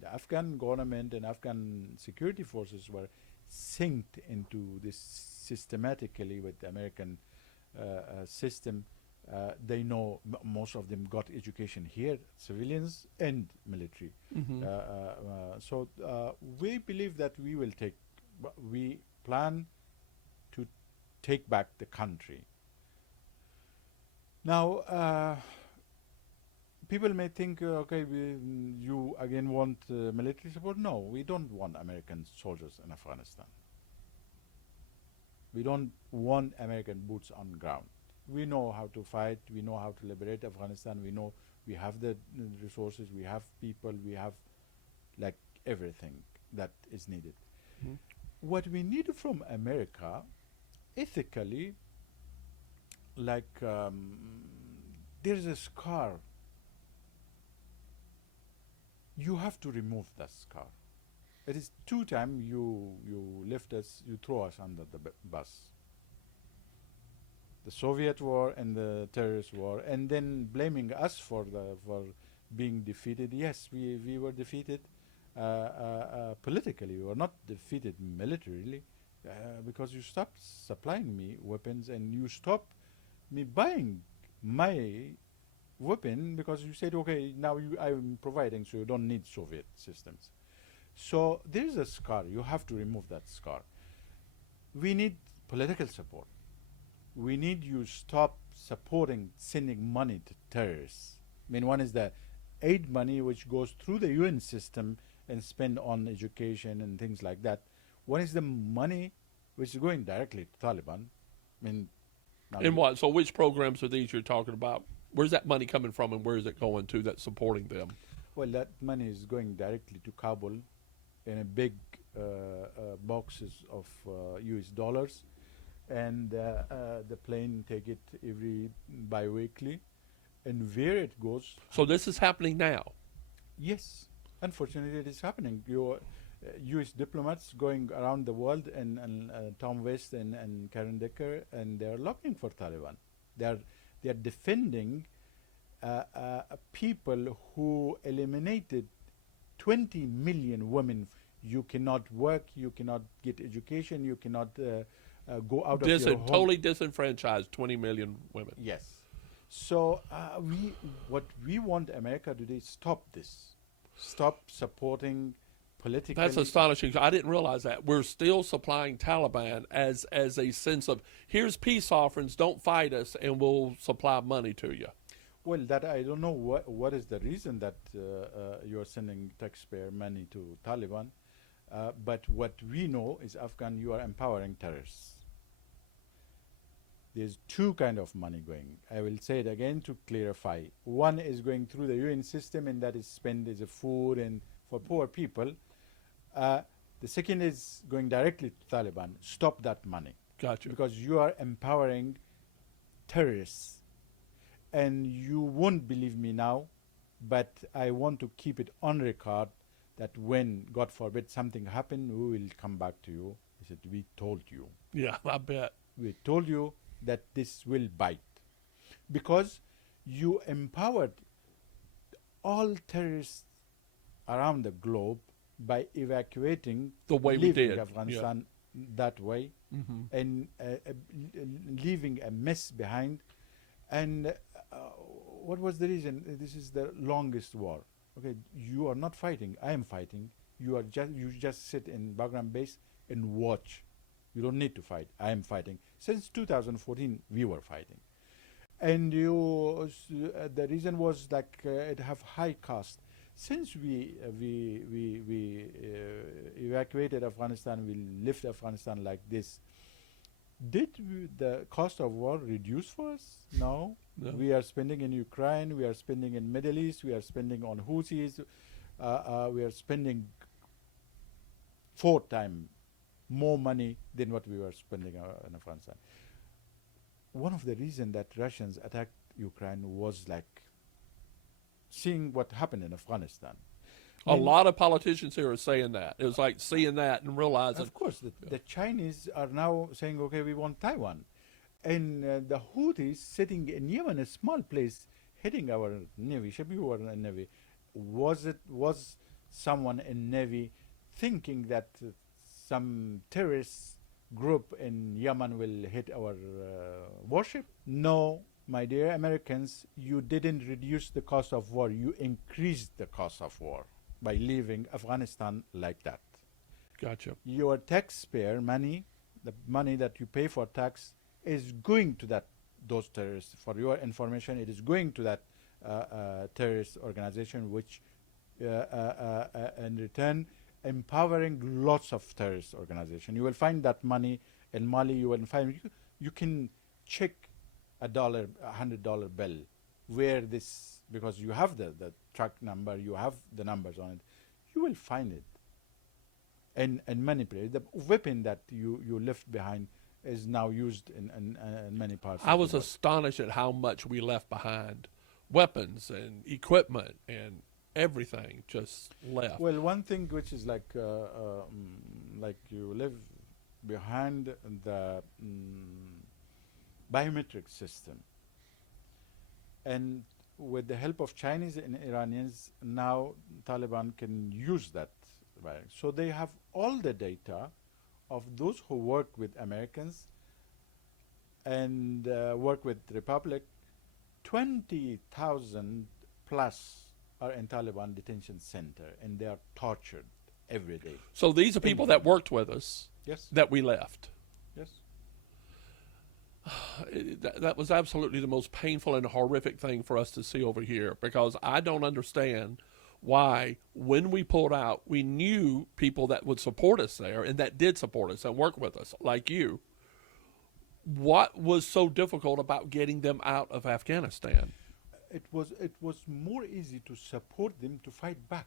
the Afghan government and Afghan security forces were synced into this systematically with the American system. They know most of them got education here, civilians and military. Mm-hmm. So we believe that we plan to take back the country. Now, people may think, okay, you again want military support. No, we don't want American soldiers in Afghanistan. We don't want American boots on ground. We know how to fight. We know how to liberate Afghanistan. We know we have the resources. We have people. We have like everything that is needed. Mm-hmm. What we need from America, ethically, like there's a scar. You have to remove that scar. It is 2 times you lift us, you throw us under the bus. The Soviet war and the terrorist war, and then blaming us for being defeated. Yes, we were defeated politically. We were not defeated militarily. because you stopped supplying me weapons and you stopped me buying my weapon because you said, okay, now I'm providing, so you don't need Soviet systems. So there's a scar. You have to remove that scar. We need political support. We need you stop supporting sending money to terrorists. I mean, one is the aid money which goes through the UN system and spent on education and things like that. One is the money which is going directly to Taliban. I mean, And what? So which programs are these you're talking about? Where's that money coming from, and where is it going to that's supporting them? well, that money is going directly to Kabul in a big boxes of US dollars, and the plane take it every bi-weekly, and where it goes. So this is happening now. Yes, unfortunately, it is happening. Your U.S. diplomats going around the world, and Tom West and Karen Decker, and they are looking for Taliban. They are defending people who eliminated 20 million women. You cannot work, you cannot get education, you cannot go out of your home. Totally disenfranchised 20 million women. Yes. So what we want America to do is stop this. Stop supporting political. That's astonishing. I didn't realize that. We're still supplying Taliban as a sense of, here's peace offerings, don't fight us, and we'll supply money to you. Well, that I don't know what is the reason that you're sending taxpayer money to Taliban. But what we know is, Afghan, you are empowering terrorists. There's two kind of money going. I will say it again to clarify. One is going through the UN system, and that is spent as a food and for poor people. The second is going directly to Taliban. Stop that money. Gotcha. Because you are empowering terrorists. And you won't believe me now, but I want to keep it on record that when, God forbid, something happened, we will come back to you. I said, we told you. Yeah, I bet. We told you that this will bite. Because you empowered all terrorists around the globe by evacuating, the way we leaving did Afghanistan that way, and leaving a mess behind. And what was the reason? This is the longest war. Okay, you are not fighting. I am fighting. You just sit in Bagram base and watch. You don't need to fight. I am fighting. Since 2014, we were fighting. And the reason was like it have high cost. Since we evacuated Afghanistan, we left Afghanistan like this. Did the cost of war reduce for us? No. We are spending in Ukraine, we are spending in Middle East, we are spending on Houthis, we are spending 4 times more money than what we were spending in Afghanistan. One of the reasons that Russians attacked Ukraine was like seeing what happened in Afghanistan. A lot of politicians here are saying that. It was like seeing that and realizing. Of course, the Chinese are now saying, okay, we want Taiwan. And the Houthis sitting in Yemen, a small place, hitting our Navy, ship you were in Navy. Was someone in Navy thinking that some terrorist group in Yemen will hit our warship? No, my dear Americans, you didn't reduce the cost of war. You increased the cost of war by leaving Afghanistan like that. Gotcha. Your taxpayer money, the money that you pay for tax, is going to those terrorists. For your information, it is going to that terrorist organization, which in return empowering lots of terrorist organization. You will find that money in Mali. You will find you can check $100 bill where this, because you have the truck number, you have the numbers on it, you will find it and manipulate. The weapon that you left behind is now used in many parts. I was astonished at how much we left behind. Weapons and equipment and everything just left. Well, one thing which is like you live behind the biometric system. And with the help of Chinese and Iranians, now Taliban can use that. So they have all the data of those who work with Americans and work with Republic, 20,000 plus are in Taliban detention center, and they are tortured every day. So these are people that worked with us Yes. that we left. Yes. That was absolutely the most painful and horrific thing for us to see over here, because I don't understand why, when we pulled out, we knew people that would support us there and that did support us and work with us, like you. What was so difficult about getting them out of Afghanistan? It was more easy to support them to fight back.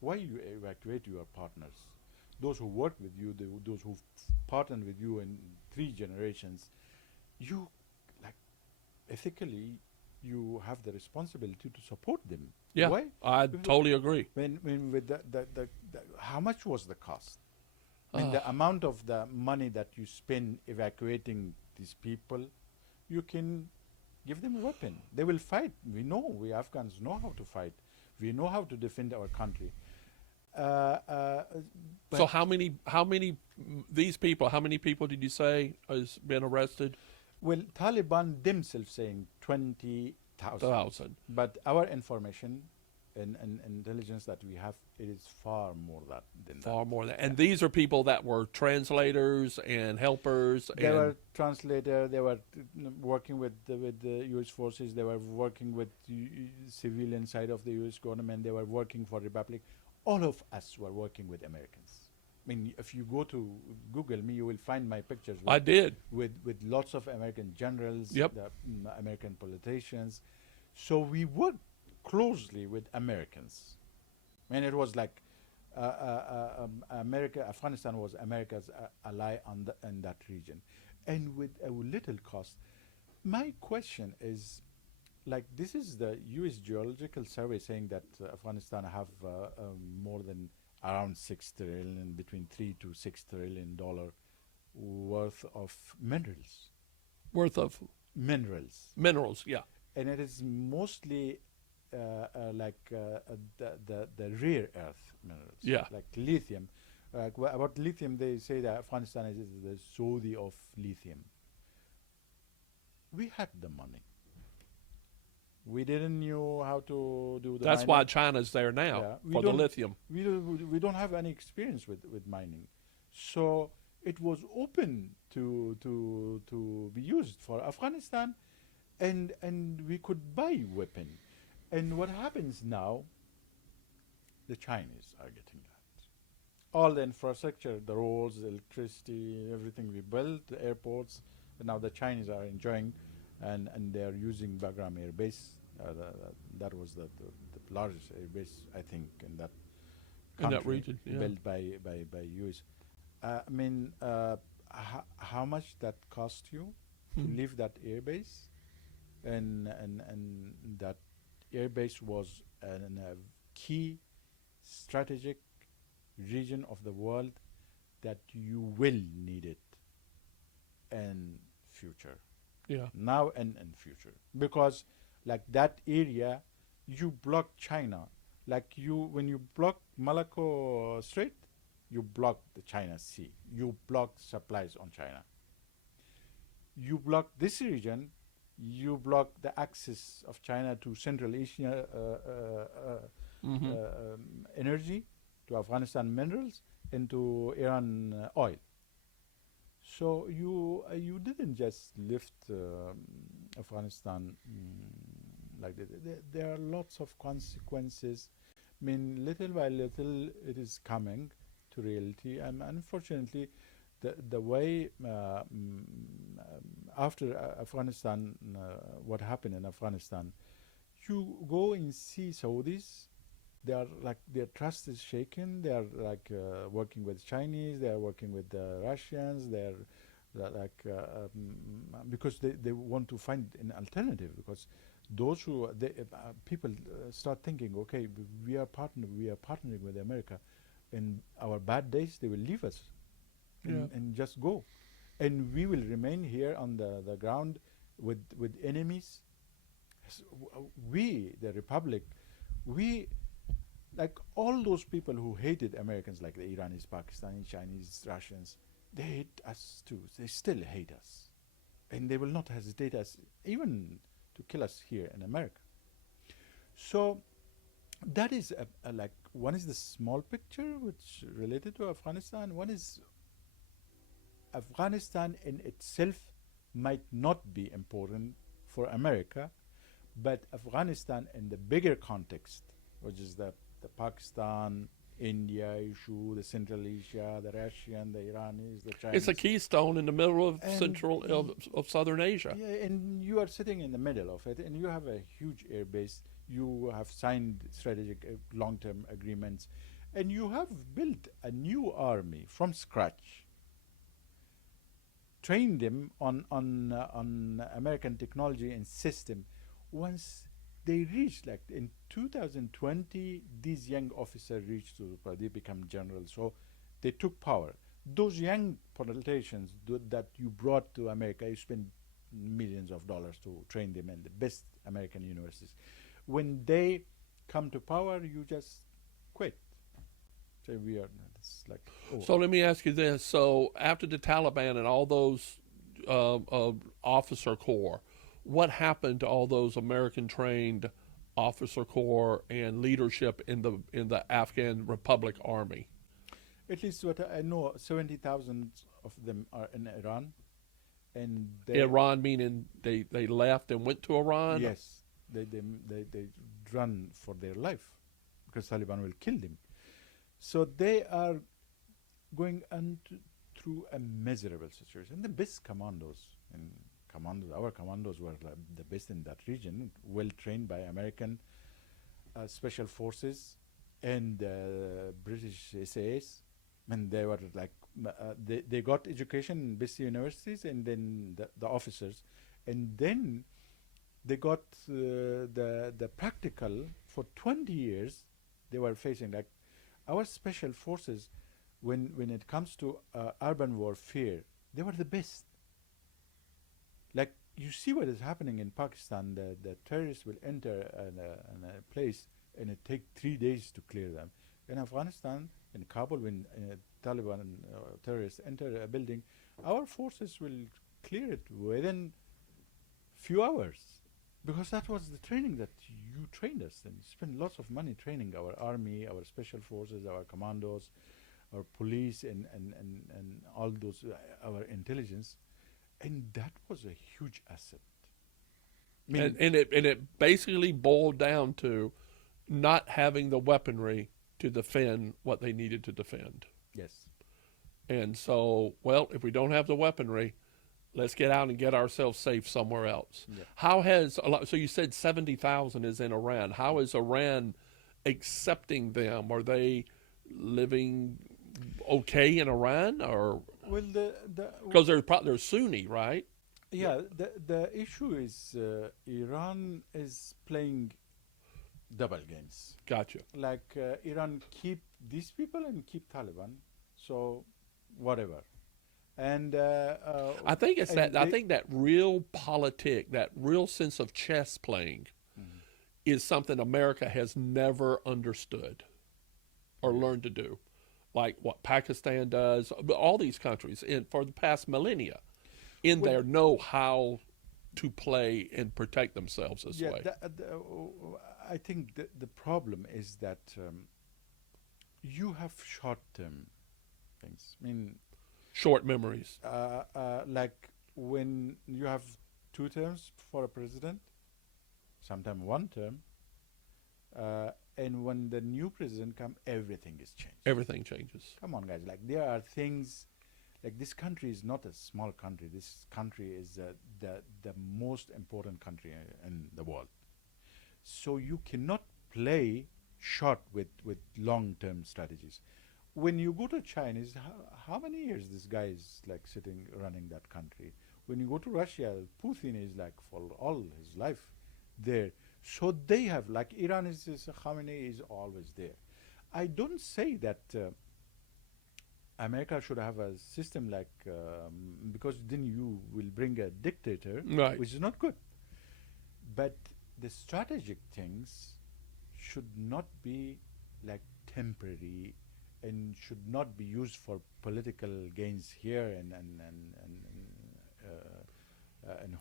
Why you evacuate your partners? Those who work with you, those who partnered with you in 3 generations, you, like, ethically, you have the responsibility to support them. Yeah, Why? I totally agree. When with the how much was the cost? I mean, the amount of the money that you spend evacuating these people, you can give them a weapon. They will fight. We know, we Afghans know how to fight. We know how to defend our country. So how many these people, how many people did you say has been arrested? Well, Taliban themselves saying 20,000. But our information and intelligence that we have, it is far more than that. Far more than that. And these are people that were translators and helpers. They were translators. They were working with the U.S. forces. They were working with the civilian side of the U.S. government. They were working for Republic. All of us were working with Americans. I mean, if you go to Google me, you will find my pictures. I did. With lots of American generals, Yep. the American politicians. So we worked closely with Americans. I mean, it was like Afghanistan was America's ally in that region. And with a little cost. My question is, like, this is the U.S. Geological Survey saying that Afghanistan have more than around 6 trillion, between 3 to 6 trillion dollar worth of minerals. Minerals, yeah. And it is mostly the rare earth minerals, Yeah. like lithium. About lithium, they say that Afghanistan is the Saudi of lithium. We had the money. We didn't know how to do the That's mining. why China's there now, for the lithium. We don't have any experience with mining. So it was open to be used for Afghanistan, and we could buy weapon. And what happens now, the Chinese are getting that. All the infrastructure, the roads, the electricity, everything we built, the airports, and now the Chinese are enjoying, and they are using Bagram Air Base. That was the largest air base, I think, in that country, in that region, yeah. built by US. I mean, how much that cost you to leave that air base? And that air base was in a key strategic region of the world that you will need it in future. Yeah. Now and in future. Because like that area, you block China. Like when you block Malacca Strait, you block the China Sea. You block supplies on China. You block this region, you block the access of China to Central Asia energy, to Afghanistan minerals, and to Iran oil. So you didn't just lift Afghanistan like that. There are lots of consequences. I mean, little by little, it is coming to reality, and unfortunately, the way after Afghanistan, what happened in Afghanistan, you go and see Saudis. They are like, their trust is shaken. They are like working with Chinese. They are working with the Russians. They are like because they want to find an alternative, because those who people start thinking, okay, we are partnering with America. In our bad days, they will leave us and just go, and we will remain here on the ground with enemies. We, the Republic, we, like all those people who hated Americans, like the Iranis, Pakistanis, Chinese, Russians, they hate us too. They still hate us, and they will not hesitate us even to kill us here in America. So that is like one is the small picture which related to Afghanistan. One is Afghanistan in itself might not be important for America, but Afghanistan in the bigger context, which is the Pakistan, India issue, the Central Asia, the Russian, the Iranis, the Chinese. It's a keystone in the middle of And central of southern Asia. Yeah, and you are sitting in the middle of it, and you have a huge air base. You have signed strategic long-term agreements, and you have built a new army from scratch. Trained them on American technology and system. Once they reached, like in 2020, these young officers reached to, they become generals. So they took power. Those young politicians that you brought to America, you spent millions of dollars to train them in the best American universities. When they come to power, you just quit. Say we are. It's like. Oh. So let me ask you this: so after the Taliban and all those officer corps, what happened to all those American-trained officer corps and leadership in the Afghan Republic Army? At least what I know, 70,000 of them are in Iran, and Iran meaning they left and went to Iran. Yes, they run for their life because Taliban will kill them. So they are going through a miserable situation. The best commandos and our commandos were the best in that region, well trained by American special forces and British SAS. And they were like they got education in best universities, and then the officers, and then they got the practical for 20 years. They were facing like our special forces when it comes to urban warfare. They were the best. Like you see what is happening in Pakistan. The terrorists will enter a place and it take 3 days to clear them. In Afghanistan, in Kabul, when Taliban terrorists enter a building, our forces will clear it within few hours, because that was the training that you trained us, and you spent lots of money training our army, our special forces, our commandos, our police, and all those, our intelligence, and that was a huge asset. I mean, And it basically boiled down to not having the weaponry to defend what they needed to defend. yes. And so, well, if we don't have the weaponry, let's get out and get ourselves safe somewhere else. Yeah. How has so you said 70,000 is in Iran. How is Iran accepting them? Are they living okay in Iran, or Well, because they're Sunni, right? yeah, the issue is Iran is playing double games. Gotcha. Like Iran keep these people and keep Taliban, so whatever. And I think it's that. and I they- think that real politic, that real sense of chess playing, is something America has never understood or learned to do, like what Pakistan does. All these countries, for the past millennia, there know how to play and protect themselves this way. I think the problem is that you have short-term things. I mean, Short memories. like when you have 2 terms for a president, sometimes 1 term, and when the new president comes, everything is changed. Everything changes. Come on, guys. Like there are things, like this country is not a small country. This country is the most important country in the world. So you cannot play short with long-term strategies. When you go to Chinese, how many years this guy is like sitting running that country? When you go to Russia, Putin is like for all his life there. So they have, like Iran is Khamenei is always there. I don't say that America should have a system like because then you will bring a dictator, Right. which is not good. But the strategic things should not be like temporary and should not be used for political gains here and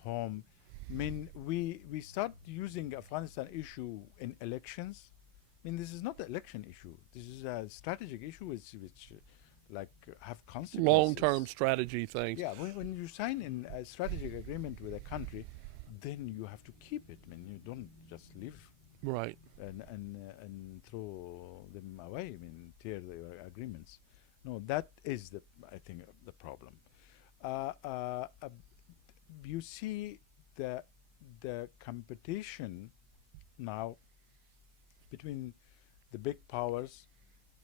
home. I mean, we start using Afghanistan issue in elections. I mean, this is not an election issue. This is a strategic issue which like have Long term consequences. strategy things. Yeah, when you sign in a strategic agreement with a country, then you have to keep it. I mean, you don't just leave Right. and throw them away. I mean, tear their agreements. No, that is the I think the problem. Uh, uh, uh, you see the competition now between the big powers.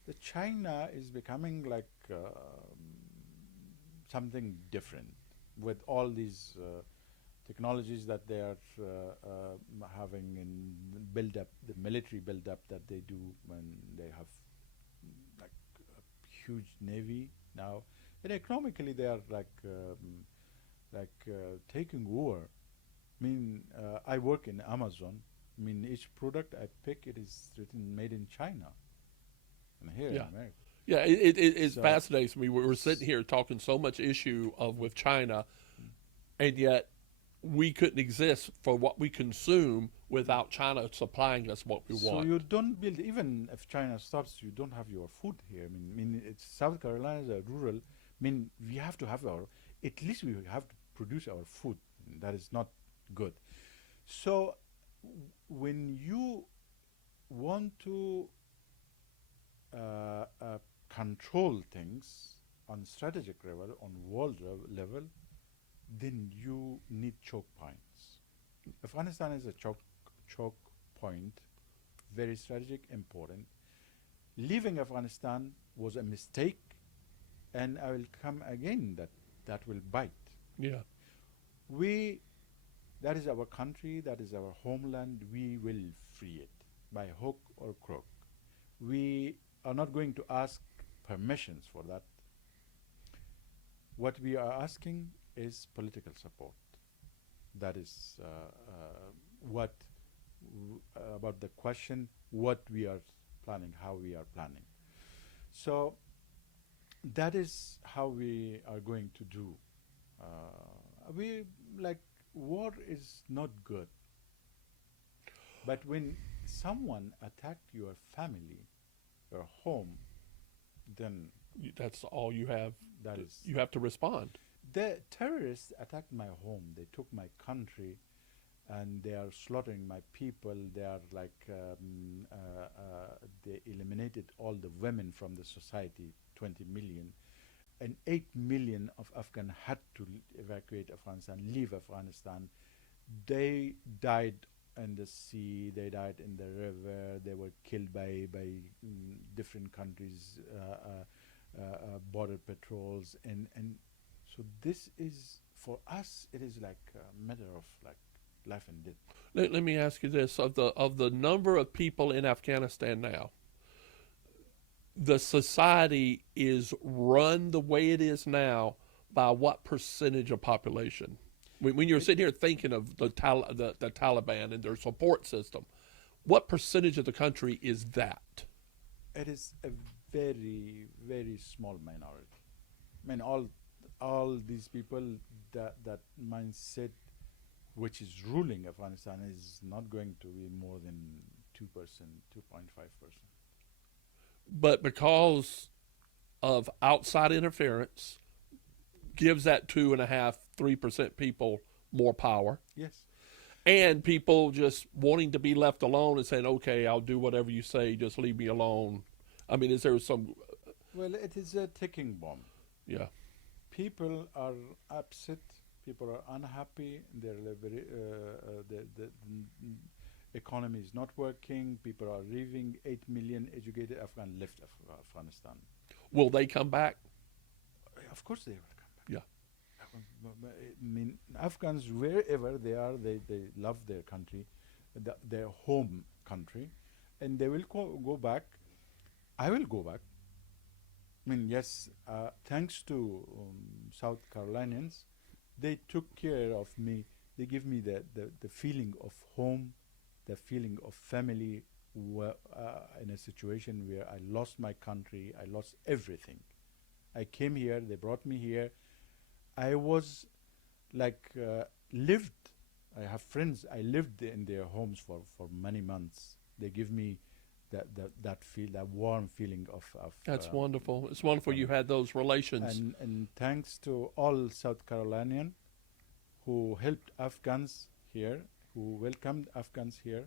The China is becoming like something different with all these technologies that they are having in build up the military build up that they do when they have like a huge navy now, and economically they are taking over. I mean, I work in Amazon. I mean, each product I pick, it is written made in China, and here in Yeah. America. Yeah, it So, fascinates me. We're sitting here talking so much issue of with China, and yet we couldn't exist for what we consume without China supplying us what we so want. you don't build even if China stops, you don't have your food here. I mean, it's South Carolina is a rural. I mean, we have to have our. At least we have to produce our food. That is not good. So when you want to control things on strategic level, on world level, then you need choke points. Afghanistan is a choke point, very strategic, important. Leaving Afghanistan was a mistake, and I will come again that will bite. Yeah. We, that is our country, that is our homeland. We will free it by hook or crook. We are not going to ask permissions for that. What we are asking is political support. That is what about the question what we are planning, how we are planning. So that is how we are going to do. We like war is not good, but when someone attacked your family, your home, then That's all you have. that is You have to respond. the terrorists attacked my home. They took my country, and they are slaughtering my people. They are they eliminated all the women from the society, 20 million, and 8 million of Afghan had to evacuate Afghanistan, leave Afghanistan. They died in the sea, they died in the river, they were killed by different countries, border patrols, and so this is for us. It is like a matter of like life and death. Let me ask you this: of the number of people in Afghanistan now, the society is run the way it is now by what percentage of population? When you're It, sitting here thinking of the Taliban and their support system, what percentage of the country is that? it is a very small minority. I mean, all these people, that mindset which is ruling Afghanistan is not going to be more than 2%, 2.5%. But because of outside interference, gives that 2.5, 3% people more power, Yes. and people just wanting to be left alone and saying, "Okay, I'll do whatever you say, just leave me alone." I mean, is there some? Well, it is a ticking bomb. Yeah, People are upset. People are unhappy. The economy is not working. People are leaving. 8 million educated Afghan left Afghanistan. will they come back? Of course, they will come back. Yeah, I mean, Afghans, wherever they are, they love their country, their home country, and they will go back. I will go back. I mean, yes, thanks to South Carolinians, they took care of me. They give me the feeling of home, the feeling of family. in a situation where I lost my country, I lost everything. I came here, they brought me here. I was like lived. I have friends. I lived in their homes for many months. They give me that warm feeling of That's wonderful. It's wonderful you um, had those relations. and thanks to all South Carolinian who helped Afghans here, who welcomed Afghans here,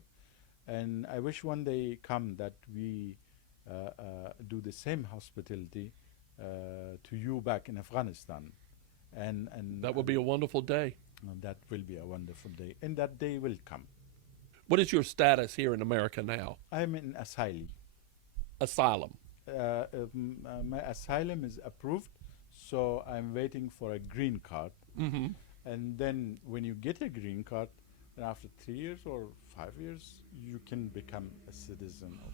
and I wish one day come that we do the same hospitality to you back in Afghanistan, That would be a wonderful day. and that will be a wonderful day, and that day will come. What is your status here in America now? I'm in asylum. Asylum. My asylum is approved, so I'm waiting for a green card. Mm-hmm. And then when you get a green card, then after 3 years or 5 years, you can become a citizen of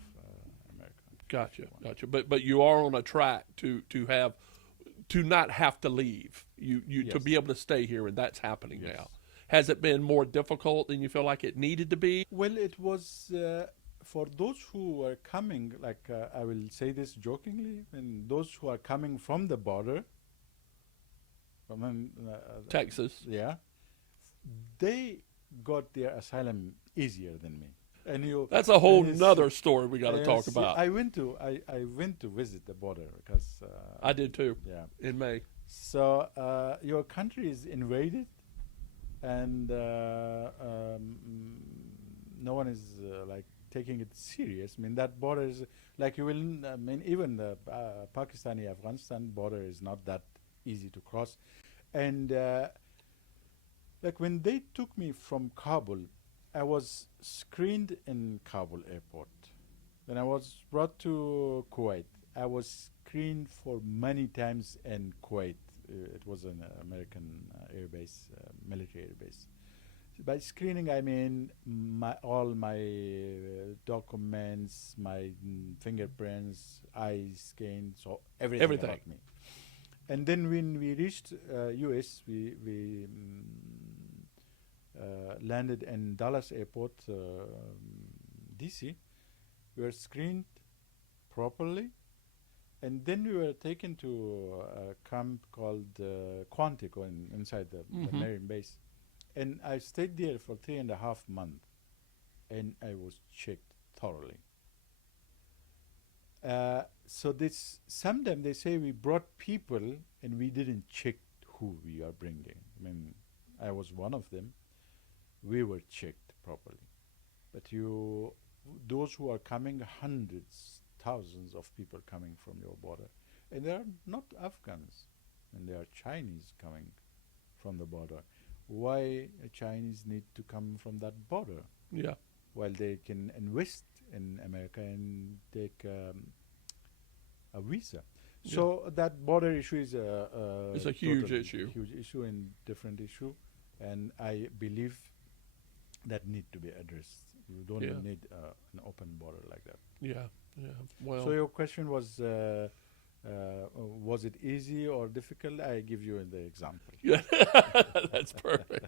America. Gotcha, gotcha. But you are on a track to not have to leave. You to Yes. be able to stay here, and that's happening Yes. now. Has it been more difficult than you feel like it needed to be? Well, it was for those who were coming, like I will say this jokingly, and those who are coming from the border, from Texas. yeah, they got their asylum easier than me. And you, That's a whole and you nother see- story we got to and talk see, about. I went to visit the border because I did too yeah. in May. So your country is invaded, and no one is like taking it serious. I mean, that border is like you will. I mean, even the Pakistani-Afghanistan border is not that easy to cross, and like when they took me from Kabul, I was screened in Kabul airport. Then I was brought to Kuwait. I was screened for many times in Kuwait. It was an American air base, military air base. By screening, I mean all my documents, my fingerprints, eyes scanned, so everything, Everything. about me. And then when we reached U.S., we landed in Dallas Airport, D.C. We were screened properly, and then we were taken to a camp called Quantico inside the Mhm. Marine base. And I stayed there for 3.5 months, and I was checked thoroughly. So this sometimes they say we brought people and we didn't check who we are bringing. I mean, I was one of them. We were checked properly, but those who are coming, hundreds, thousands of people coming from your border, and they are not Afghans, and they are Chinese coming from the border. Why a Chinese need to come from that border Yeah. while they can invest in America and take a visa? Yeah. So that border issue is a It's a huge total issue. huge issue and different issue, and I believe that need to be addressed. You don't Yeah. need an open border like that. Yeah. Yeah. Well. So your question was it easy or difficult? I give you the example. Yeah, that's perfect.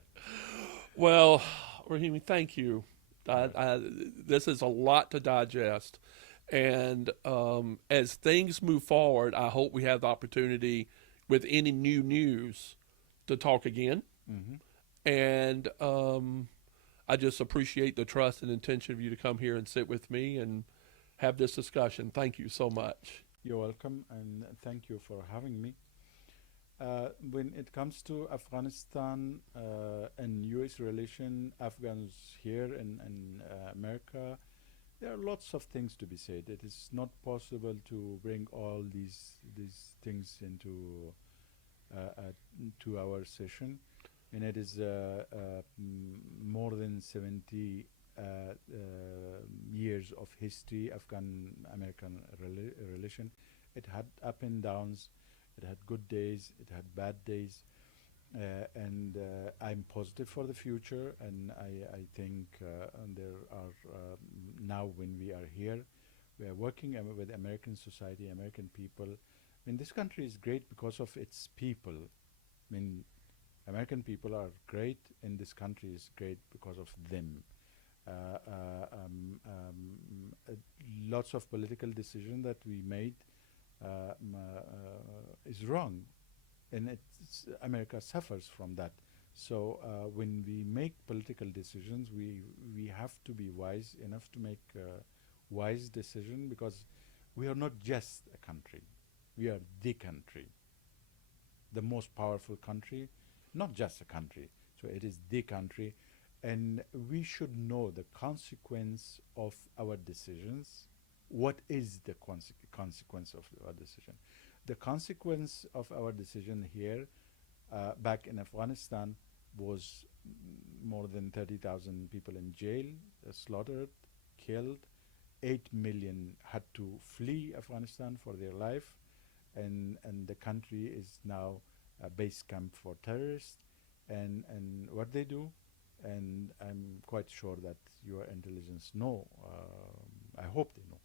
Well, Rahimi, thank you. This is a lot to digest. And as things move forward, I hope we have the opportunity with any new news to talk again. Mm-hmm. And I just appreciate the trust and intention of you to come here and sit with me and have this discussion. Thank you so much. You're welcome, and thank you for having me. When it comes to Afghanistan and U.S. relation, Afghans here in America, there are lots of things to be said. It is not possible to bring all these things into to our session, and it is more than 70 years of history, Afghan-American relation. It had up and downs, it had good days, it had bad days, and I'm positive for the future, and I think and there are, now when we are here, we are working with American society, American people. I mean, this country is great because of its people. I mean, American people are great, and this country is great because of them. Lots of political decision that we made is wrong, and America suffers from that. So when we make political decisions, we have to be wise enough to make wise decision, because we are not just a country, we are the country, the most powerful country, not just a country. So it is the country, and we should know the consequence of our decisions. What is the consequence of our decision? The consequence of our decision here, back in Afghanistan, was more than 30,000 people in jail, slaughtered, killed. 8 million had to flee Afghanistan for their life, and the country is now a base camp for terrorists. And what they do, and I'm quite sure that your intelligence know. I hope they know.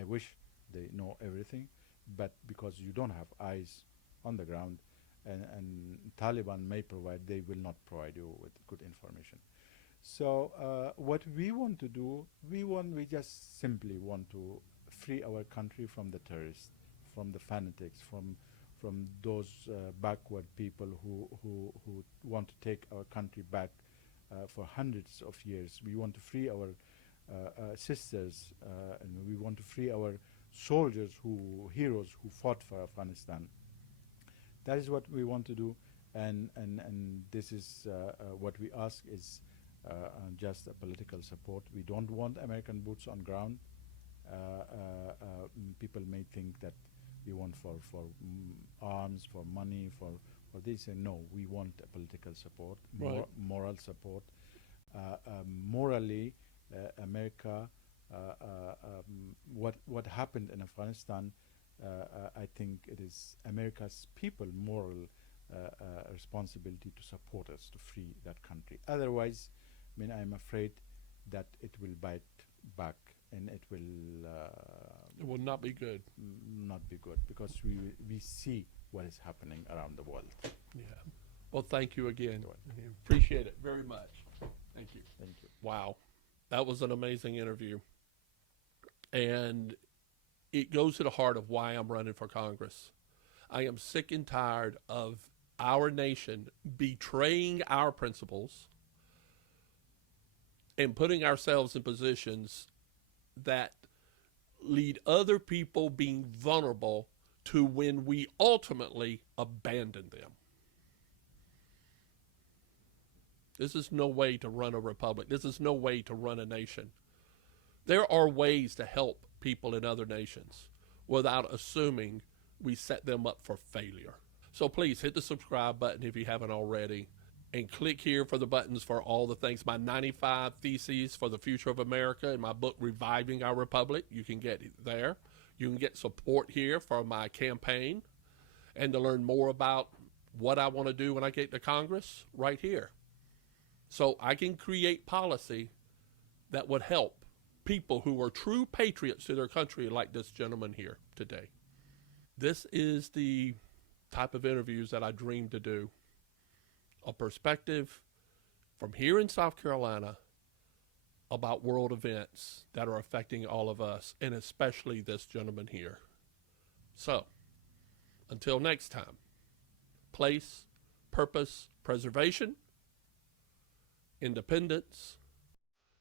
I wish they know everything, but because you don't have eyes on the ground, and Taliban may provide, they will not provide you with good information. So what we want to do, we just simply want to free our country from the terrorists, from the fanatics, from those backward people who want to take our country back for hundreds of years. We want to free our sisters, and we want to free our soldiers, heroes who fought for Afghanistan. That is what we want to do, and this is what we ask is just a political support. We don't want American boots on ground. People may think that we want for arms, for money, for this, and no, we want a political support, Right. moral support. Morally, America, what happened in Afghanistan, I think it is America's people moral responsibility to support us to free that country. Otherwise, I mean, I'm afraid that it will bite back, and it will not be good. not be good, because we see what is happening around the world. Yeah. Well, thank you again. You're welcome. Appreciate it very much. Thank you. Thank you. Wow. That was an amazing interview. And it goes to the heart of why I'm running for Congress. I am sick and tired of our nation betraying our principles and putting ourselves in positions that lead other people being vulnerable to when we ultimately abandon them. This is no way to run a republic. This is no way to run a nation. There are ways to help people in other nations without assuming we set them up for failure. So please hit the subscribe button if you haven't already, and click here for the buttons for all the things. My 95 Theses for the Future of America and my book, Reviving Our Republic, you can get it there. You can get support here for my campaign, and to learn more about what I want to do when I get to Congress, right here. So I can create policy that would help people who are true patriots to their country, like this gentleman here today. This is the type of interviews that I dream to do. A perspective from here in South Carolina about world events that are affecting all of us, and especially this gentleman here. So, until next time, place, purpose, preservation, independence,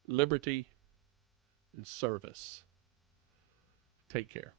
liberty, and service. Take care.